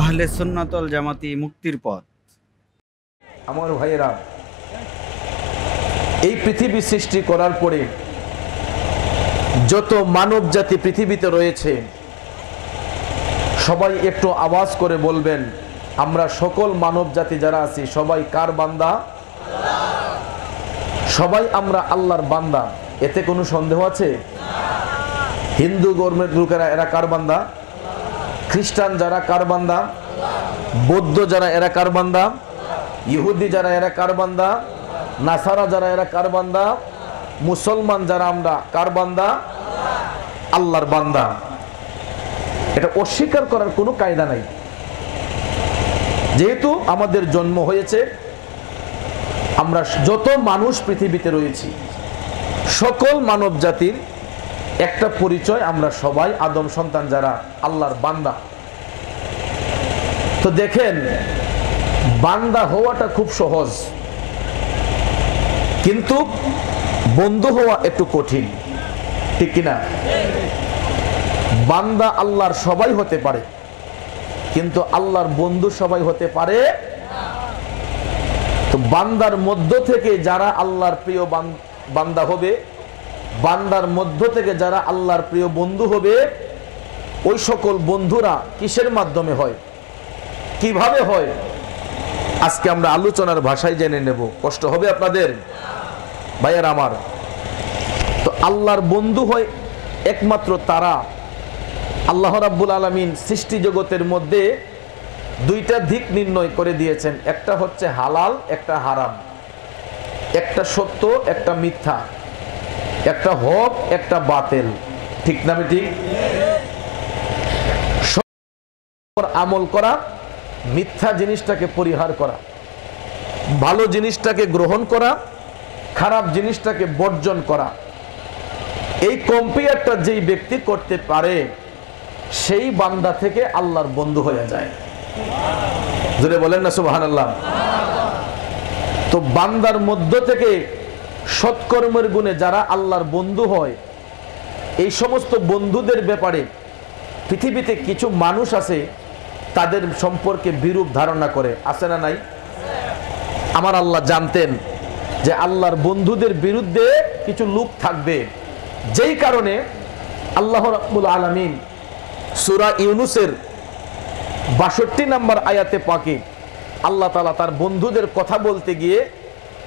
আহলে সুন্নাত ওয়াল জামাতি মুক্তির পথ। আমার ভাইয়েরা, এই পৃথিবী সৃষ্টি করার পরে যত মানব জাতি পৃথিবীতে রয়েছে সবাই একটু আওয়াজ করে বলবেন, আমরা সকল মানব জাতি যারা আছি সবাই কার বান্দা? সবাই আমরা আল্লাহর বান্দা, এতে কোনো সন্দেহ আছে? হিন্দু ধর্মের লোকেরা এরা কার বান্দা? খ্রিস্টান যারা কার বান্দা? বৌদ্ধ যারা এরা কার বান্দা? ইহুদি যারা এরা কার বান্দা? নাসারা যারা এরা কার বান্দা? মুসলমান যারা আমরা কার বান্দা? আল্লাহর বান্দা। এটা অস্বীকার করার কোনো কায়দা নাই। যেহেতু আমাদের জন্ম হয়েছে, আমরা যত মানুষ পৃথিবীতে রয়েছি সকল মানব জাতির একটা পরিচয়, আমরা সবাই আদম সন্তান যারা আল্লাহর বান্দা। তো দেখেন, বান্দা হওয়াটা খুব সহজ, কিন্তু বন্ধু হওয়া একটু কঠিন, ঠিক কিনা? বান্দা আল্লাহর সবাই হতে পারে, কিন্তু আল্লাহর বন্ধু সবাই হতে পারে। তো বান্দার মধ্য থেকে যারা আল্লাহর প্রিয় বান্দা হবে, বান্দার মধ্য থেকে যারা আল্লাহর প্রিয় বন্ধু হবে, ওই সকল বন্ধুরা কিসের মাধ্যমে হয়, কিভাবে হয়, আজকে আমরা আলোচনার ভাষায় জেনে নেব। কষ্ট হবে আপনাদের ভাইয়ের আমার। তো আল্লাহর বন্ধু হয় একমাত্র তারা, আল্লাহ রাব্বুল আলামিন সৃষ্টি জগতের মধ্যে দুইটা দিক নির্ণয় করে দিয়েছেন, একটা হচ্ছে হালাল, একটা হারাম, একটা সত্য, একটা মিথ্যা, একটা হক, একটা বাতিল, ঠিক না ঠিক? আমল করা, মিথ্যা জিনিসটাকে পরিহার করা, ভালো জিনিসটাকে গ্রহণ করা, খারাপ জিনিসটাকে বর্জন করা। এই কম্পেয়ারটা যেই ব্যক্তি করতে পারে সেই বান্দা থেকে আল্লাহর বন্ধু হয়ে যায়। জোরে বলেন না সুবহানাল্লাহ। তো বান্দার মধ্য থেকে সৎকর্মের গুণে যারা আল্লাহর বন্ধু হয়, এই সমস্ত বন্ধুদের ব্যাপারে পৃথিবীতে কিছু মানুষ আছে তাদের সম্পর্কে বিরূপ ধারণা করে, আছে না নাই? আমার আল্লাহ জানতেন যে আল্লাহর বন্ধুদের বিরুদ্ধে কিছু লোক থাকবে, যেই কারণে আল্লাহ রাব্বুল আলামিন সূরা ইউনূসের ৬২ নম্বর আয়াতে পাকে আল্লাহ তাআলা তার বন্ধুদের কথা বলতে গিয়ে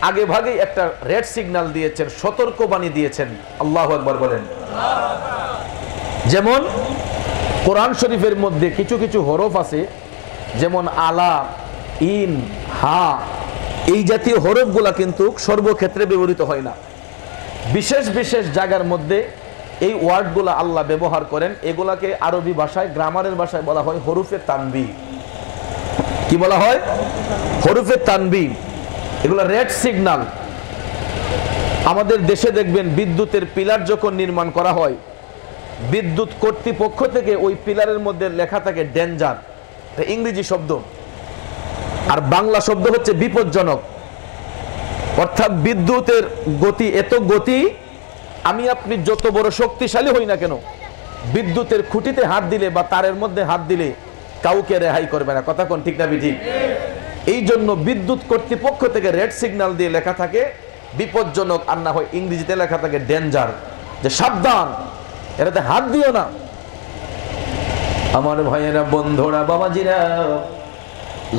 আগে ভাগে একটা রেড সিগন্যাল দিয়েছেন, সতর্কবাণী দিয়েছেন। আল্লাহু আকবার বলেন। যেমন কোরআন শরীফের মধ্যে কিছু কিছু হরফ আছে, যেমন আলা, ইন, হা, এই জাতীয় হরফগুলা কিন্তু সর্বক্ষেত্রে ব্যবহৃত হয় না। বিশেষ বিশেষ জায়গার মধ্যে এই ওয়ার্ডগুলা আল্লাহ ব্যবহার করেন। এগুলাকে আরবি ভাষায়, গ্রামারের ভাষায় বলা হয় হরফে তানবীহ। কি বলা হয়? হরফে তানবীহ। এগুলা রেড সিগন্যাল। আমাদের দেশে দেখবেন বিদ্যুতের পিলার যখন নির্মাণ করা হয়, বিদ্যুৎ কর্তৃপক্ষ থেকে ওই পিলারের মধ্যে লেখা থাকে ডেঞ্জার, ইংরেজি শব্দ, আর বাংলা শব্দ হচ্ছে বিপজ্জনক। অর্থাৎ বিদ্যুতের গতি এত গতি, আমি আপনি যত বড় শক্তিশালী হই না কেন, বিদ্যুতের খুঁটিতে হাত দিলে বা তারের মধ্যে হাত দিলে কাউকে রেহাই করবে না। কথা কোন ঠিক না ঠিক? এই জন্য বিদ্যুৎ কর্তৃপক্ষ থেকে রেড সিগন্যাল দিয়ে লেখা থাকে বিপজ্জনক, আর না হয় ইংরেজিতে লেখা থাকে ডেঞ্জার, যে সাবধান, এটাতে হাত দিও না। আমার ভাইয়েরা, বন্ধুরা, বাবাজিরা,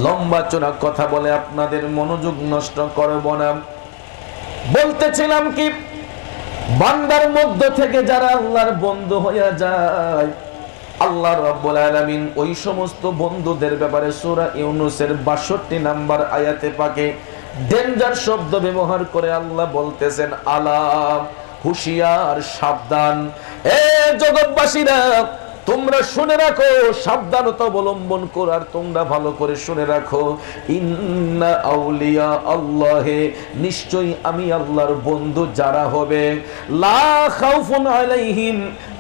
লম্বা চড়া কথা বলে আপনাদের মনোযোগ নষ্ট করব না। বলতেছিলাম কি, বান্দার মধ্য থেকে যারা আল্লাহর বন্ধু হয়ে যায়, আল্লাহ রাব্বুল আলামিন ওই সমস্ত বন্ধুদের ব্যাপারে সূরা ইউনূসের ৬২ নম্বর আয়াতে পাকে ডেঞ্জার শব্দ ব্যবহার করে আল্লাহ বলতেছেন, আলা, হুঁশিয়ার, সাবধান, এ জগৎবাসীরা, তোমরা শুনে রাখো, সাবধানতা অবলম্বন করো, আর তোমরা ভালো করে শুনে রাখো, ইন্না আউলিয়া আল্লাহে, নিশ্চয়ই আমি আল্লাহর বন্ধু যারা হবে, লা খাউফুন আলাইহিম,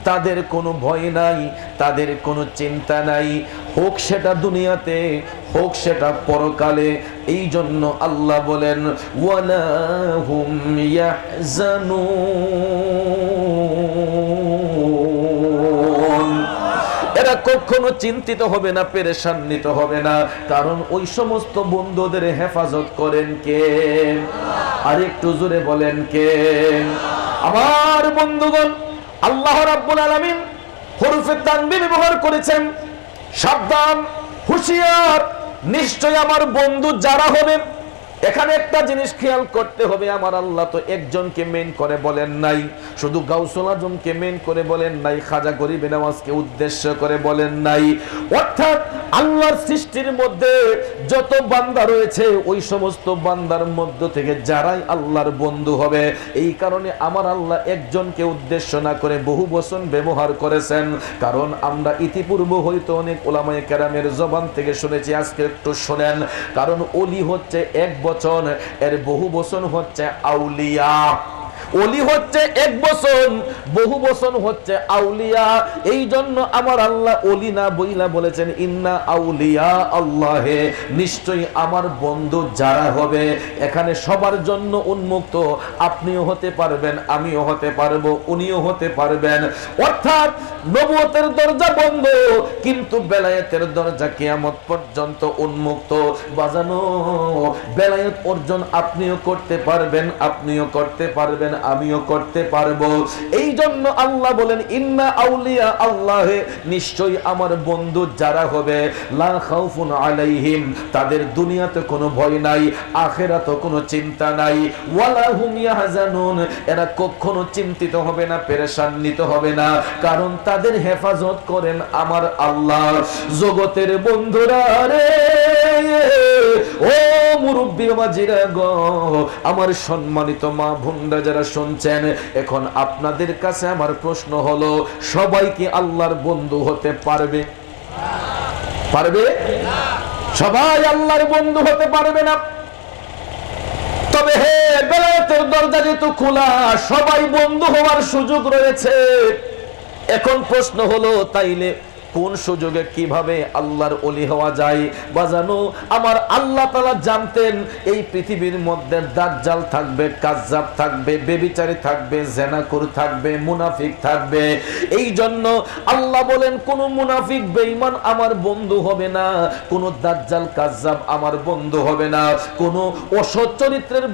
তাদের কোনো ভয় নাই, তাদের কোনো চিন্তা নাই, হোক সেটা দুনিয়াতে, হোক সেটা পরকালে। এই জন্য আল্লাহ বলেন, ওয়ালা হুম ইয়াহজানুন, এরা কখনো চিন্তিত হবে না, পেরেশান্বিত হবে না, কারণ ওই সমস্ত বন্ধুদের হেফাজত করেন কে? আর একটু জোরে বলেন কে? আমার বন্ধুগণ, আল্লাহ রাব্বুল আলামিন হরফে তানবীর ব্যবহার করেছেন। সাবধান, হুঁশিয়ার, নিশ্চয় আমার বন্ধু যারা হবে। এখানে একটা জিনিস খেয়াল করতে হবে, আমার আল্লাহ তো একজনকে মেন করে বলেন নাই, শুধু গাউসুল আজমকে মেন করে বলেন নাই, খাজা গরিবে নওয়াজকে উদ্দেশ্য করে বলেন নাই। অর্থাৎ আল্লাহর সৃষ্টির মধ্যে যত বান্দা রয়েছে ওই সমস্ত বান্দার মধ্য থেকে যারাই আল্লাহর বন্ধু হবে, এই কারণে আমার আল্লাহ একজনকে উদ্দেশ্য না করে বহু বচন ব্যবহার করেছেন। কারণ আমরা ইতিপূর্বে হয়তো অনেক উলামায়ে কেরামের জবান থেকে শুনেছি, আজকে একটু শোনেন। কারণ ওলি হচ্ছে এক বচন, এর বহু বচন হচ্ছে আউলিয়া। ওলি হচ্ছে এক বচন, বহু বচন হচ্ছে আউলিয়া। এই জন্য আমার আল্লাহ ওলি না বইলা বলেছেন ইন্না আউলিয়া আল্লাহে, নিশ্চয়ই আমার বন্ধু যারা হবে। এখানে সবার জন্য উন্মুক্ত, আপনিও হতে পারবেন, আমিও হতে পারবো, উনিও হতে পারবেন। অর্থাৎ নবুয়তের দরজা বন্ধ, কিন্তু বেলায়েতের দরজা কিয়ামত পর্যন্ত উন্মুক্ত। বাজানো, বেলায়েত অর্জন আপনিও করতে পারবেন, আপনিও করতে পারবেন, আমিও করতে পারবো। এই জন্য আল্লাহ বলেন ইন্না আউলিয়া আল্লাহে, নিশ্চয়ই আমার বন্ধু যারা হবে, লা খাউফুন আলাইহিম, তাদের দুনিয়াতে কোনো ভয় নাই, আখিরাতে কোনো চিন্তা নাই, ওয়ালা হুম ইয়াহজানুন, এরা কখনো চিন্তিত হবে না, পেরেশান্বিত হবে না, কারণ তাদের হেফাজত করেন আমার আল্লাহ। জগতের বন্ধুরা রে, ও মুরব্বি বাবাজিরা গো, আমার সম্মানিত মা বোনরা যারা শুনছেন, এখন আপনাদের কাছে আমার প্রশ্ন হলো, সবাই কি আল্লাহর বন্ধু হতে পারবে? পারবে? সবাই আল্লাহর বন্ধু হতে পারবে না। তবে হে, বেলায়েতের দরজা যেহেতু খোলা, সবাই বন্ধু হওয়ার সুযোগ রয়েছে। এখন প্রশ্ন হলো, তাইলে কোন সুযোগে কিভাবে আল্লাহর ওলি হওয়া যায়? বাজানো, আমার আল্লাহ তাআলা জানতেন এই পৃথিবীর মধ্যে দাজ্জাল থাকবে, কাজ্জাব থাকবে, বেবিচারী থাকবে, জেনাকুর থাকবে, মুনাফিক থাকবে। এই জন্য আল্লাহ বলেন কোন মুনাফিক বেঈমান আমার বন্ধু হবে না, কোন দাজ্জাল কাজ্জাব আমার বন্ধু হবে না, কোন অসৎ চরিত্রের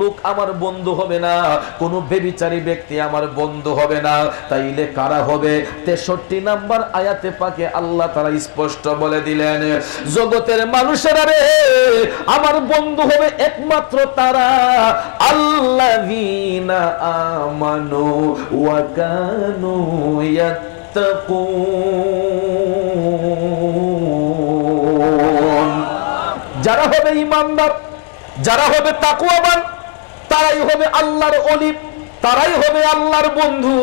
লোক আমার বন্ধু হবে না, কোন বেবিচারী ব্যক্তি আমার বন্ধু হবে না। তাইলে কারা হবে? 63 নম্বর আয়াতে আল্লাহ তাআলা স্পষ্ট বলে দিলেন, জগতের মানুষেরা রে, আমার বন্ধু হবে একমাত্র তারা, আল্লাযীনা আমানু ওয়া কানু ইয়াত্তাকুন, যারা হবে ঈমানদার, যারা হবে তাকওয়াবান, তারাই হবে আল্লাহর ওলি, তারাই হবে আল্লাহর বন্ধু।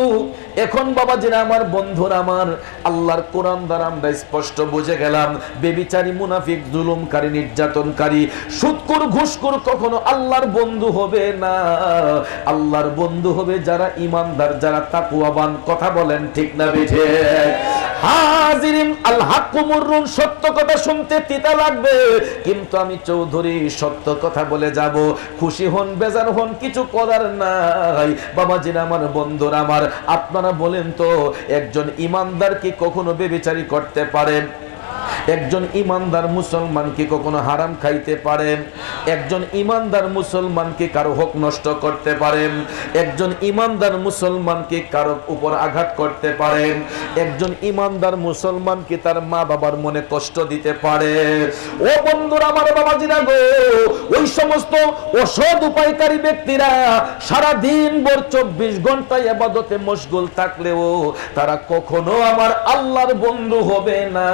এখন বাবাজিরা আমার, বন্ধুরা আমার, আল্লাহর কোরআন দ্বারা আমরা স্পষ্ট বুঝে গেলাম, বেবিচারী, মুনাফিক, জুলুমকারী, নির্যাতনকারী, সুদখোর, ঘুষখোর কখনো আল্লাহর বন্ধু হবে না। আল্লাহর বন্ধু হবে যারা ঈমানদার, যারা তাকওয়াবান। কথা বলেন ঠিক না বেঠিক? হাজিরিন, আল হাক্কু মুররুন, সত্য কথা শুনতে তিতা লাগবে, কিন্তু আমি চৌধুরী সত্য কথা বলে যাব। খুশি হন, বেজার হন, কিছু করার নাই। বাবাজিরা আমার, বন্ধুরা আমার, আপনারা বলেন তো, একজন ঈমানদার কি কখনো বেবিচারী করতে পারেন? একজন ঈমানদার মুসলমান কি কখনো হারাম খাইতে পারেন? একজন ঈমানদার মুসলমান কি কারো হক নষ্ট করতে পারেন? একজন ঈমানদার মুসলমান কি কারো উপর আঘাত করতে পারেন? একজন ঈমানদার মুসলমান কি তার মা বাবার মনে কষ্ট দিতে পারে? ও বন্ধুরা আমার, বাবাজিরা গো, ওই সমস্ত অসৎ উপায়কারী ব্যক্তিরা সারা দিন ভর 24 ঘন্টা ইবাদতে মশগুল থাকলেও তারা কখনো আমার আল্লাহর বন্ধু হবে না।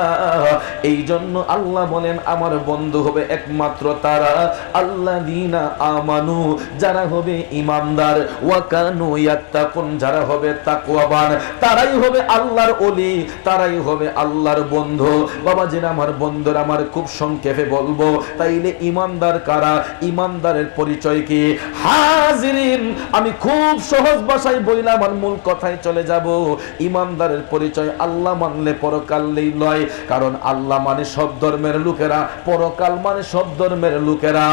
এই জন্য আল্লাহ বলেন আমার বন্ধু হবে একমাত্র তারা, আল্লাযীনা আমানু, যারা হবে ঈমানদার, ওয়া কানু ইয়াত্তাকুন, যারা হবে তাকওয়াবান, তারাই হবে আল্লাহর ওলি, তারাই হবে আল্লাহর বন্ধু। বাবাজিরা আমার, বন্ধুরা আমার, খুব সংক্ষেপে বলবো, তাইলে ঈমানদার কারা? ঈমানদারের পরিচয় কি? হাজিরিন, আমি খুব সহজ ভাষায় বইলা আমার মূল কথায় চলে যাব। ঈমানদারের পরিচয় আল্লাহ মানলে পরকালেই নয়, কারণ আল্লাহ আল্লাহ মানে সব ধর্মের লোকেরা, পরকাল মানে সব ধর্মের লোকেরা।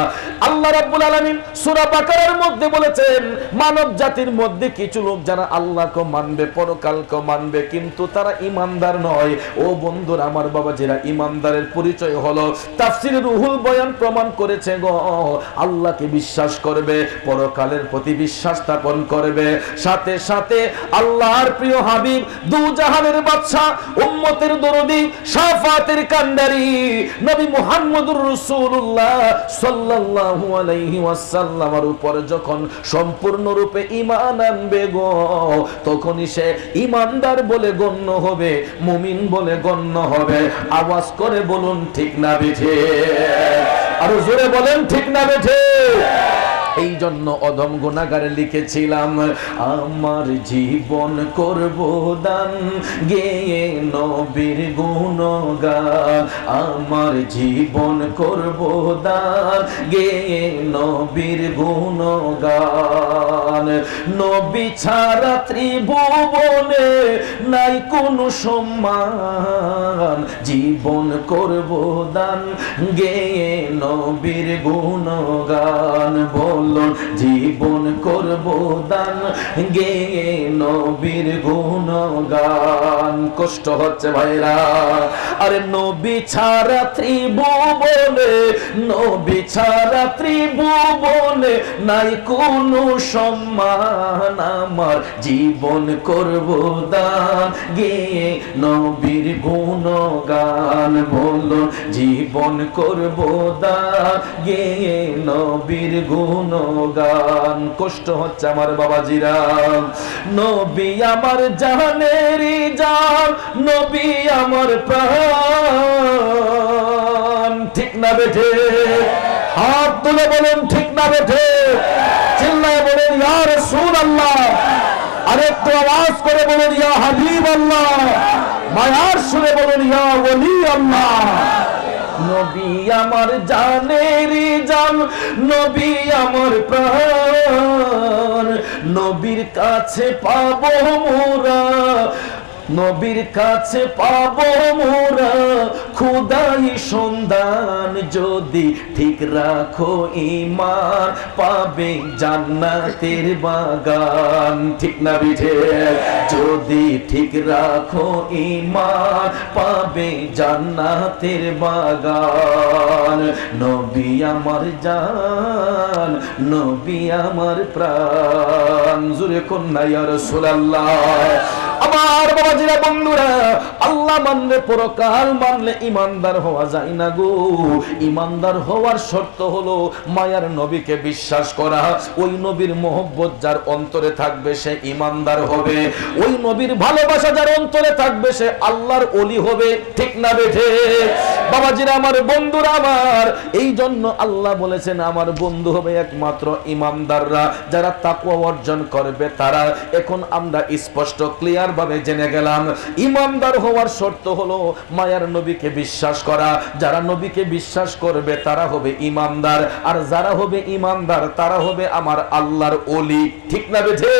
আল্লাহ রাব্বুল আলামিন সূরা বাকারার মধ্যে বলেছেন, মানব জাতির মধ্যে কিছু লোক যারা আল্লাহকে মানবে, পরকালকে মানবে, কিন্তু তারা ঈমানদার নয়। ও বন্ধুরা আমার, বাবাজিরা, ঈমানদারের পরিচয় হলো, তাফসীর রুহুল বয়ান প্রমাণ করেছে গো, আল্লাহকে বিশ্বাস করবে, পরকালের প্রতি বিশ্বাস স্থাপন করবে, সাথে সাথে আল্লাহর প্রিয় হাবিব, দু জাহানের বাদশা, উম্মতের দরদি, শাফাতের কান্ডারি নবী মুহাম্মদুর রাসূলুল্লাহ সাল্লাল্লাহু আলাইহি ওয়াসাল্লামের উপর যখন সম্পূর্ণরূপে ঈমান আনবে গো, তখনই সে ঈমানদার বলে গণ্য হবে, মুমিন বলে গণ্য হবে। আওয়াজ করে বলুন ঠিক না বেঠে? আরো জোরে বলেন ঠিক না বেঠে? এই জন্য অধম গুনাহগারে লিখেছিলাম, আমার জীবন করব দান, গেয়ে নবীর গুণগান, আমার জীবন করব দান, গেয়ে নবীর গুণগান। নবী ছাড়া ত্রিভুবনে নাই কোনো সম্মান, জীবন করব দান, গেয়ে নবীর গুণগান। বলুন জীবন করব দান, গেয়ে নবীর গুণগান। কষ্ট হচ্ছে ভাইরা, আরে নবী ছাড়া ত্রিভুবনে, নবী ছাড়া ত্রিভুবনে নাই কোনো সম্মান, আমার জীবন করব দান, গেয়ে নবীর গুণগান। বলুন জীবন করব দান, গেয়ে নবীর গুণগান। কষ্ট হচ্ছে আমার বাবাজিরা, নবী আমার জানের জান, নবী আমার প্রাণ, ঠিক না বেঠে? হাত তুলে বলুন ঠিক না বেঠে? চিল্লায় বলুন ইয়া রাসূলুল্লাহ, আরেকটু আওয়াজ করে বলুন ইয়া হাবিবাল্লাহ, মায়ার সুরে বলুন ইয়া ওলি আল্লাহ। নবী আমার জানের জান, নবী আমার প্রাণ, নবীর কাছে পাবো মোরা, নবীর কাছে পাবো মোরা খুদাই সন্ধান। যদি ঠিক রাখো ঈমান, পাবে জান্নাতের বাগান, ঠিক না বিঠে? যদি ঠিক রাখো ঈমান, পাবে জান্নাতের বাগান। নবী আমার জান, নবী আমার প্রাণ, জোরে কন্যা ইয়া রাসূলুল্লাহ। আমার বাবাজিরা, বন্ধুরা, আল্লাহ মানলে, পরকাল মানলে ঈমানদার হওয়া যায় না গো। ঈমানদার হওয়ার শর্ত হলো মায়ার নবীকে বিশ্বাস করা। ওই নবীর মহব্বত যার অন্তরে থাকবে সে ঈমানদার হবে। ওই নবীর ভালোবাসা যার অন্তরে থাকবে সে আল্লাহর ওলি হবে, ঠিক না বেঠে? বাবাজিরা আমার, বন্ধুরা আমার, এই জন্য আল্লাহ বলেছেন আমার বন্ধু হবে একমাত্র ঈমানদাররা, যারা তাকওয়া অর্জন করবে তারা। এখন আমরা স্পষ্ট ক্লিয়ার ভাবে জেনে গেলাম, ঈমানদার হওয়ার শর্ত হলো মায়ার নবীকে বিশ্বাস করা। যারা নবীকে বিশ্বাস করবে তারা হবে ঈমানদার, আর যারা হবে ঈমানদার তারা হবে আমার আল্লাহর ওলি, ঠিক না বেঠে?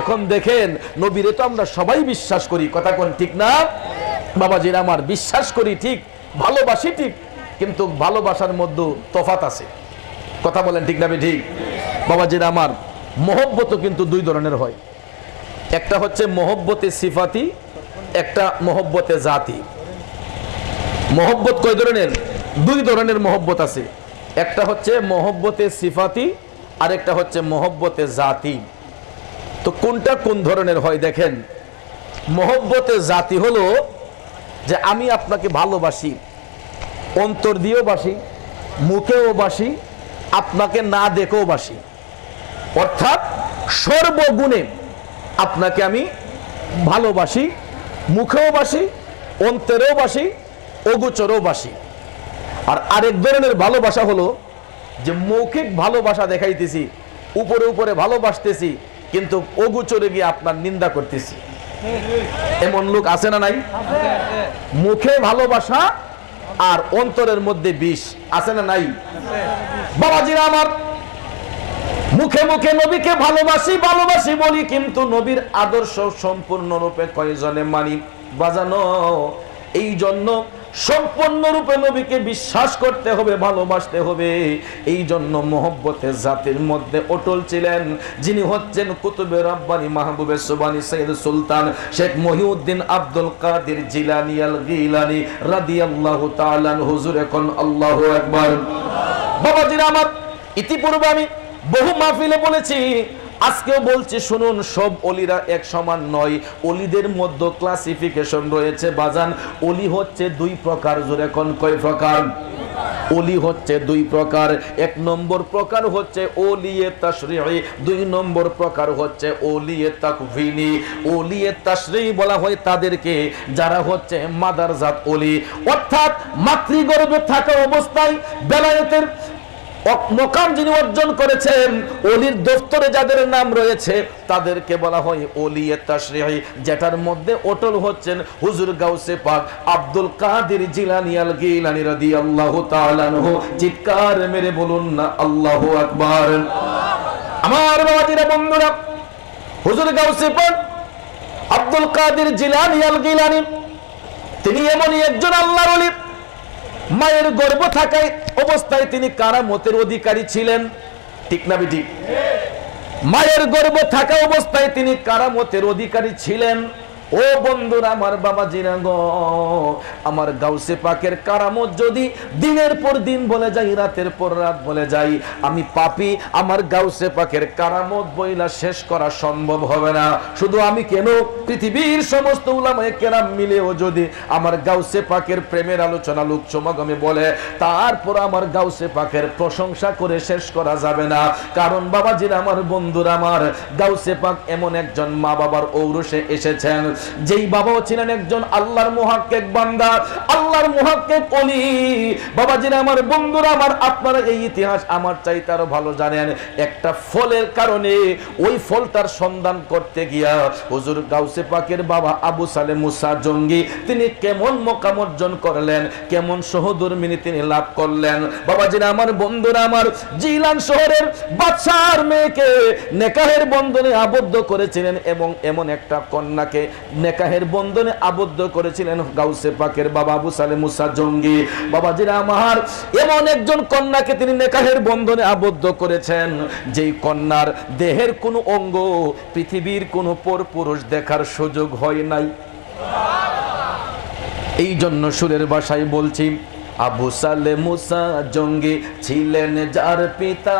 এখন দেখেন, নবীরে তো আমরা সবাই বিশ্বাস করি, কথা কোন ঠিক না? বাবাজিরা আমার, বিশ্বাস করি ঠিক, ভালোবাসি ঠিক, কিন্তু ভালোবাসার মধ্যে তফাত আছে, কথা বলেন ঠিক না ঠিক? বাবাজিরা আমার, মহব্বতও কিন্তু দুই ধরনের হয়। একটা হচ্ছে মহব্বতে সিফাতি, একটা মহব্বতে জাতি। মহব্বত কয় ধরনের? দুই ধরনের মহব্বত আছে। একটা হচ্ছে মহব্বতে সিফাতি, আর একটা হচ্ছে মহব্বতে জাতি। তো কোনটা কোন ধরনের হয় দেখেন। মহব্বতে জাতি হলো যে আমি আপনাকে ভালোবাসি, অন্তর দিয়েও বাসি, মুখেও বাসি, আপনাকে না দেখেও বাসি, অর্থাৎ সর্বগুণে আপনাকে আমি ভালোবাসি, মুখেও বাসি, অন্তরেও বাসি, অগোচরেও বাসি। আর আরেক ধরনের ভালোবাসা হলো যে মৌখিক ভালোবাসা দেখাইতেছি, উপরে উপরে ভালোবাসতেছি, কিন্তু অগোচরে গিয়ে আপনার নিন্দা করতেছি। এমন লোক আছে না নাই? মুখে ভালোবাসা আর অন্তরের মধ্যে বিষ, আছে না নাই? বাবাজিরা আমার, মুখে মুখে নবীকে ভালোবাসি ভালোবাসি বলি, কিন্তু নবীর আদর্শ সম্পূর্ণরূপে কয়জনে মানি? বাজানো, এই জন্য সম্পূর্ণরূপে নবীকে বিশ্বাস করতে হবে, ভালোবাসতে হবে। এই জন্য মহব্বতে জাতির মধ্যে অটল ছিলেন যিনি হচ্ছেন কুতুবে রব্বানি মাহবুবে সুবহানি সৈয়দ সুলতান শেখ মহিউদ্দিন আব্দুল কাদের জিলানী আল গিলানী রাদিয়াল্লাহু তাআলা হুজুর এখন আল্লাহু আকবার। বাবাজিরা আমার, ইতিপূর্বে আমি বহু মাহফিলে বলেছি, আজকেও বলছি শুনুন, সব ওলিরা এক সমান নয়। ওলিদের মধ্যে ক্লাসিফিকেশন রয়েছে বাজান। ওলি হচ্ছে দুই প্রকার, জোরে কোন কয় প্রকার? ওলি হচ্ছে দুই প্রকার। এক নম্বর প্রকার হচ্ছে ওলিয়ে তাশরিঈ, দুই নম্বর প্রকার হচ্ছে ওলিয়ে তাকভিনী। ওলিয়ে তাশরিঈ বলা হয় তাদেরকে যারা হচ্ছে মাদারজাত ওলি, অর্থাৎ মাতৃগর্ভে থাকা অবস্থায় বেলায়েতের মকাম যিনি অর্জন করেছেন, ওলির দফতরে যাদের নাম রয়েছে তাদেরকে বলা হয় ওলিয়ে তাশরিঈ, যেটার মধ্যে অটল হচ্ছেন হুজুর গাউসে পাক আব্দুল কাদের জিলানী আল গিলানী রাদিয়াল্লাহু তাআলা আনহু। চিৎকার মেরে বলুন না আল্লাহু আকবার। আমার বাবাজিরা বন্ধুরা, হুজুর গাউসে পাক আব্দুল কাদের জিলানী আল গিলানী তিনি এমনই একজন আল্লাহর ওলি, মায়ের গর্ভ থাকায় অবস্থায় তিনি কারামতের অধিকারী ছিলেন। ঠিক না বেঠিক? মায়ের গর্ভ থাকা অবস্থায় তিনি কারামতের অধিকারী ছিলেন। ও বন্ধুরা আমার, বাবাজিরা গো, আমার গাউসে পাকের কারামত যদি দিনের পর দিন বলে যাই, রাতের পর রাত বলে যাই, আমি পাপী, আমার গাউসে পাকের কারামত বইলা শেষ করা সম্ভব হবে না। শুধু আমি কেন, পৃথিবীর সমস্ত উলামায়ে কেরাম মিলেও যদি আমার গাউসে পাকের প্রেমের আলোচনা লোক সমাগমে বলে, তারপর আমার গাউসে পাকের প্রশংসা করে শেষ করা যাবে না। কারণ বাবাজিরা আমার, বন্ধুরা আমার, গাউসে পাক এমন একজন মা বাবার ঔরসে এসেছেন, যেই বাবাও ছিলেন একজন আল্লাহর মুহাক্কিক বান্দা, আল্লাহর মুহাক্কিক ওলি। বাবাজিরা আমার, বন্ধুরা আমার, আপনারা এই ইতিহাস আমার চাইতে আরো ভালো জানেন। একটা ফলের কারণে ওই ফলটার সন্ধান করতে গিয়া হুজুর গাউসে পাকের বাবা আবু সালেহ মুসা জঙ্গি তিনি কেমন মকাম অর্জন করলেন, কেমন সহধর্মিনী তিনি লাভ করলেন। বাবাজিরা আমার, বন্ধুরা আমার, জিলান শহরের বাদশার মেয়েকে নেকাহের বন্ধনে আবদ্ধ করেছিলেন এবং এমন একটা কন্যাকে নেকাহের বন্ধনে আবদ্ধ করেছিলেন গাউসে পাকের বাবা আবু সালেহ মুসা জঙ্গি। বাবাজিরা আমার, এমন একজন কন্যাকে তিনি নেকাহের বন্ধনে আবদ্ধ করেছেন যেই কন্যার দেহের কোনো অঙ্গ পৃথিবীর কোনো পরপুরুষ দেখার সুযোগ হয় নাই। এই জন্য সুরের ভাষায় বলছি, আবু সালেহ মুসা জঙ্গি ছিলেন যার পিতা,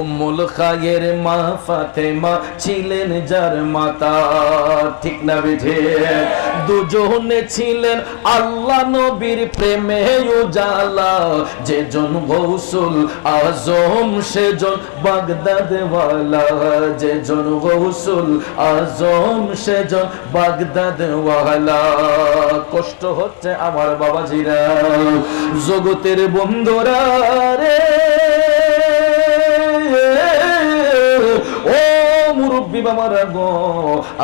উম্মুল খায়ের মা ফাতেমা ছিলেন যার মাতা। ঠিক না বেঠে? দুজনে ছিলেন আল্লাহ নবীর প্রেমে উজালা, যেজন গৌসুল আজম সেজন বাগদাদ ওয়ালা, যেজন গৌসুল আজম সেজন বাগদাদ ওয়ালা। কষ্ট হচ্ছে আমার বাবাজিরা, জগতের বন্ধুরা রে, ও মুরব্বি বাবারা গো,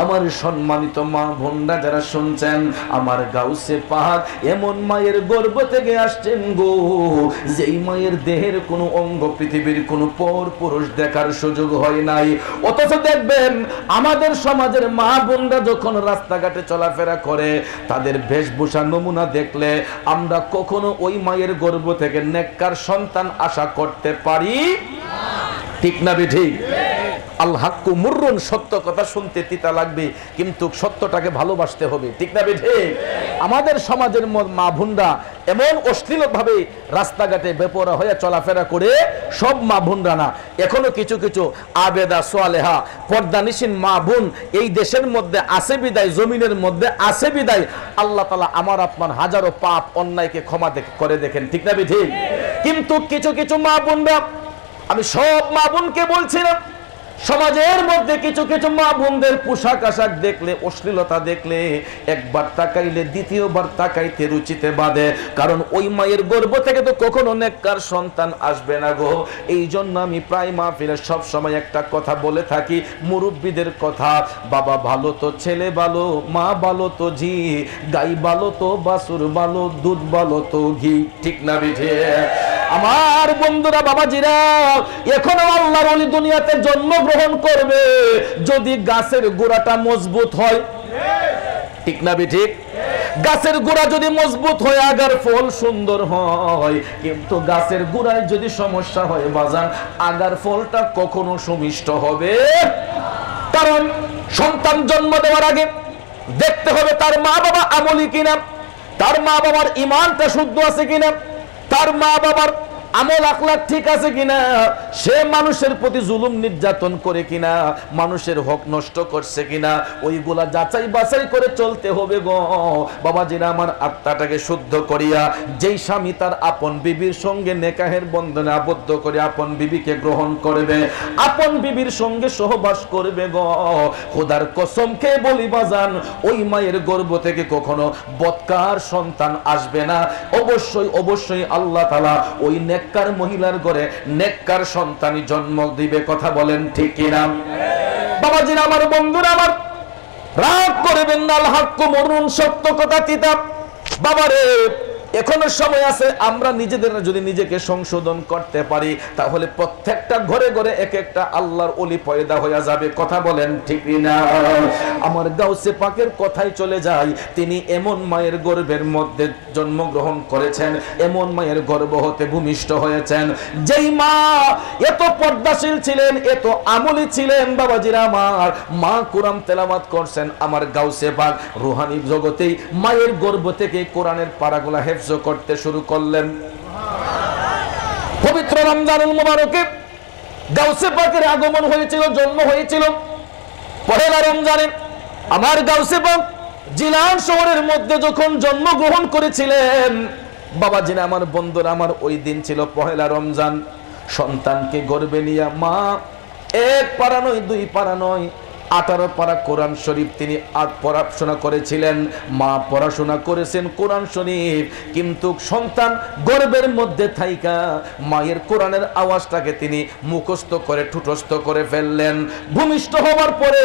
আমার সম্মানিত মা বোনরা যারা শুনছেন, আমার গাউসে পাক এমন মায়ের গর্ভ থেকে আসছেন গো, যেই মায়ের দেহের কোনো অঙ্গ পৃথিবীর কোনো পর পুরুষ দেখার সুযোগ হয় নাই। অথচ দেখবেন আমাদের সমাজের মা বোনরা যখন রাস্তাঘাটে চলাফেরা করে, তাদের বেশভূষা নমুনা দেখলে আমরা কখনো ওই মায়ের গর্ভ থেকে নেককার সন্তান আশা করতে পারি? ঠিক না বেঠিক? আল হাক্কু মুররুন, সত্য কথা শুনতে তিতা লাগবে, কিন্তু সত্যটাকে ভালোবাসতে হবে। ঠিক না বেঠিক? আমাদের সমাজের মা বোনরা এমন অশ্লীল ভাবে রাস্তাঘাটে বেপরা হয়ে চলাফেরা করে, সব মা বোনরা না, এখনো কিছু কিছু আবেদা সোয়ালেহা পর্দানিসীন মা বোন এই দেশের মধ্যে আছে বিদায়, জমিনের মধ্যে আছে বিদায় আল্লাহ তাআলা আমার আপনার হাজারো পাপ অন্যায়কে ক্ষমা করে দেখেন। ঠিক না বেঠিক? কিন্তু কিছু কিছু মা বোনরা, আমি সব মা বোনকে বলছি না, সমাজের মধ্যে কিছু কিছু মা বোনদের পোশাক আশাক দেখলে, অশ্লীলতা দেখলে একবার তাকাইলে দ্বিতীয়বার তাকাইতে রুচিতে বাঁধে। কারণ ওই মায়ের গর্ভ থেকে তো কখনো নেককার সন্তান আসবে না গো। এই জন্য আমি প্রায় মাহফিলে সব সময় একটা কথা বলে থাকি, মুরব্বীদের কথা, বাবা ভালো তো ছেলে ভালো, মা ভালো তো ঝি, গাই ভালো তো বাছুর ভালো, দুধ ভালো তো ঘি। ঠিক না বিঠে? আমার বন্ধুরা, বাবাজিরা, এখনো আল্লাহর ওলি দুনিয়াতে জন্মগ্রহণ করবে যদি গাছের গোড়াটা মজবুত হয়। ঠিক না বেঠিক? গাছের গোড়া যদি মজবুত হয়, আগার ফল সুন্দর হয়, কিন্তু গাছের গোড়ায় যদি সমস্যা হয় বাজান, আগার ফলটা কখনো সুমিষ্ট হবে। কারণ সন্তান জন্ম দেওয়ার আগে দেখতে হবে তার মা বাবা আমলি কিনা, তার মা বাবার ঈমানটা শুদ্ধ আছে কিনা, তার মা বাবার আমল আখলাক ঠিক আছে কিনা, সে মানুষের প্রতি জুলুম নির্যাতন করে কিনা, মানুষের হক নষ্ট করছে কিনা, ওইগুলা যাচাই বাছাই করে চলতে হবে গো বাবাজিরা আমার। আত্মাটাকে শুদ্ধ করিয়া যেই স্বামী তার আপন বিবির সঙ্গে নেকাহের বন্ধনে আবদ্ধ করে আপন বিবিকে গ্রহণ করবে, আপন বিবির সঙ্গে সহবাস করবে গো, খোদার কসম খেয়ে বলি বাজান, ওই মায়ের গর্ভ থেকে কখনো বদকার সন্তান আসবে না। অবশ্যই অবশ্যই আল্লাহ তাআলা ওই নেককার মহিলার ঘরে নেককার সন্তানই জন্ম দিবে। কথা বলেন ঠিক কিনা? বাবাজিরা আমার, বন্ধুরা আমার, রাগ করবেন না, আল হাক্কু মুরুন, সত্য কথা তিতা। বাবারে এখনো সময় আছে, আমরা নিজেদের যদি নিজেকে সংশোধন করতে পারি তাহলে প্রত্যেকটা ঘরে ঘরে এক একটা আল্লাহর ওলি পয়দা হয়ে যাবে। কথা বলেন ঠিক না? আমার গাউসে পাকের কথাই চলে যায়, তিনি এমন মায়ের গর্ভের মধ্যে জন্মগ্রহণ করেছেন, এমন মায়ের গর্ভ হতে ভূমিষ্ঠ হয়েছেন, যেই মা এত পর্দাশীল ছিলেন, এত আমলি ছিলেন। বাবাজিরা আমার, মা কোরআন তেলাওয়াত করছেন, আমার গাউসে পাক রুহানি জগতেই মায়ের গর্ভ থেকে কোরআনের পারাগুলা করতে শুরু করলেন। পবিত্র রমজানুল মুবারকে গাউসে পাকের আগমন হয়েছিল, জন্ম হয়েছিল পহেলা রমজানে। আমার গাউসে পাক জিলান শহরের মধ্যে যখন জন্মগ্রহণ করেছিলেন, বাবাজিরা আমার, বন্ধুরা আমার, ওই দিন ছিল পহেলা রমজান। সন্তানকে গর্ভে নিয়ে মা এক পারা নয়, দুই পারা নয়, 18 পারা কোরআন শরীফ তিনি পড়াশোনা করেছিলেন। মা পড়াশোনা করেছেন কোরআন শরীফ, কিন্তু সন্তান গর্ভের মধ্যে থাইকা মায়ের কোরআনের আওয়াজটাকে তিনি মুখস্থ করে ঠুটস্থ করে ফেললেন। ভূমিষ্ঠ হওয়ার পরে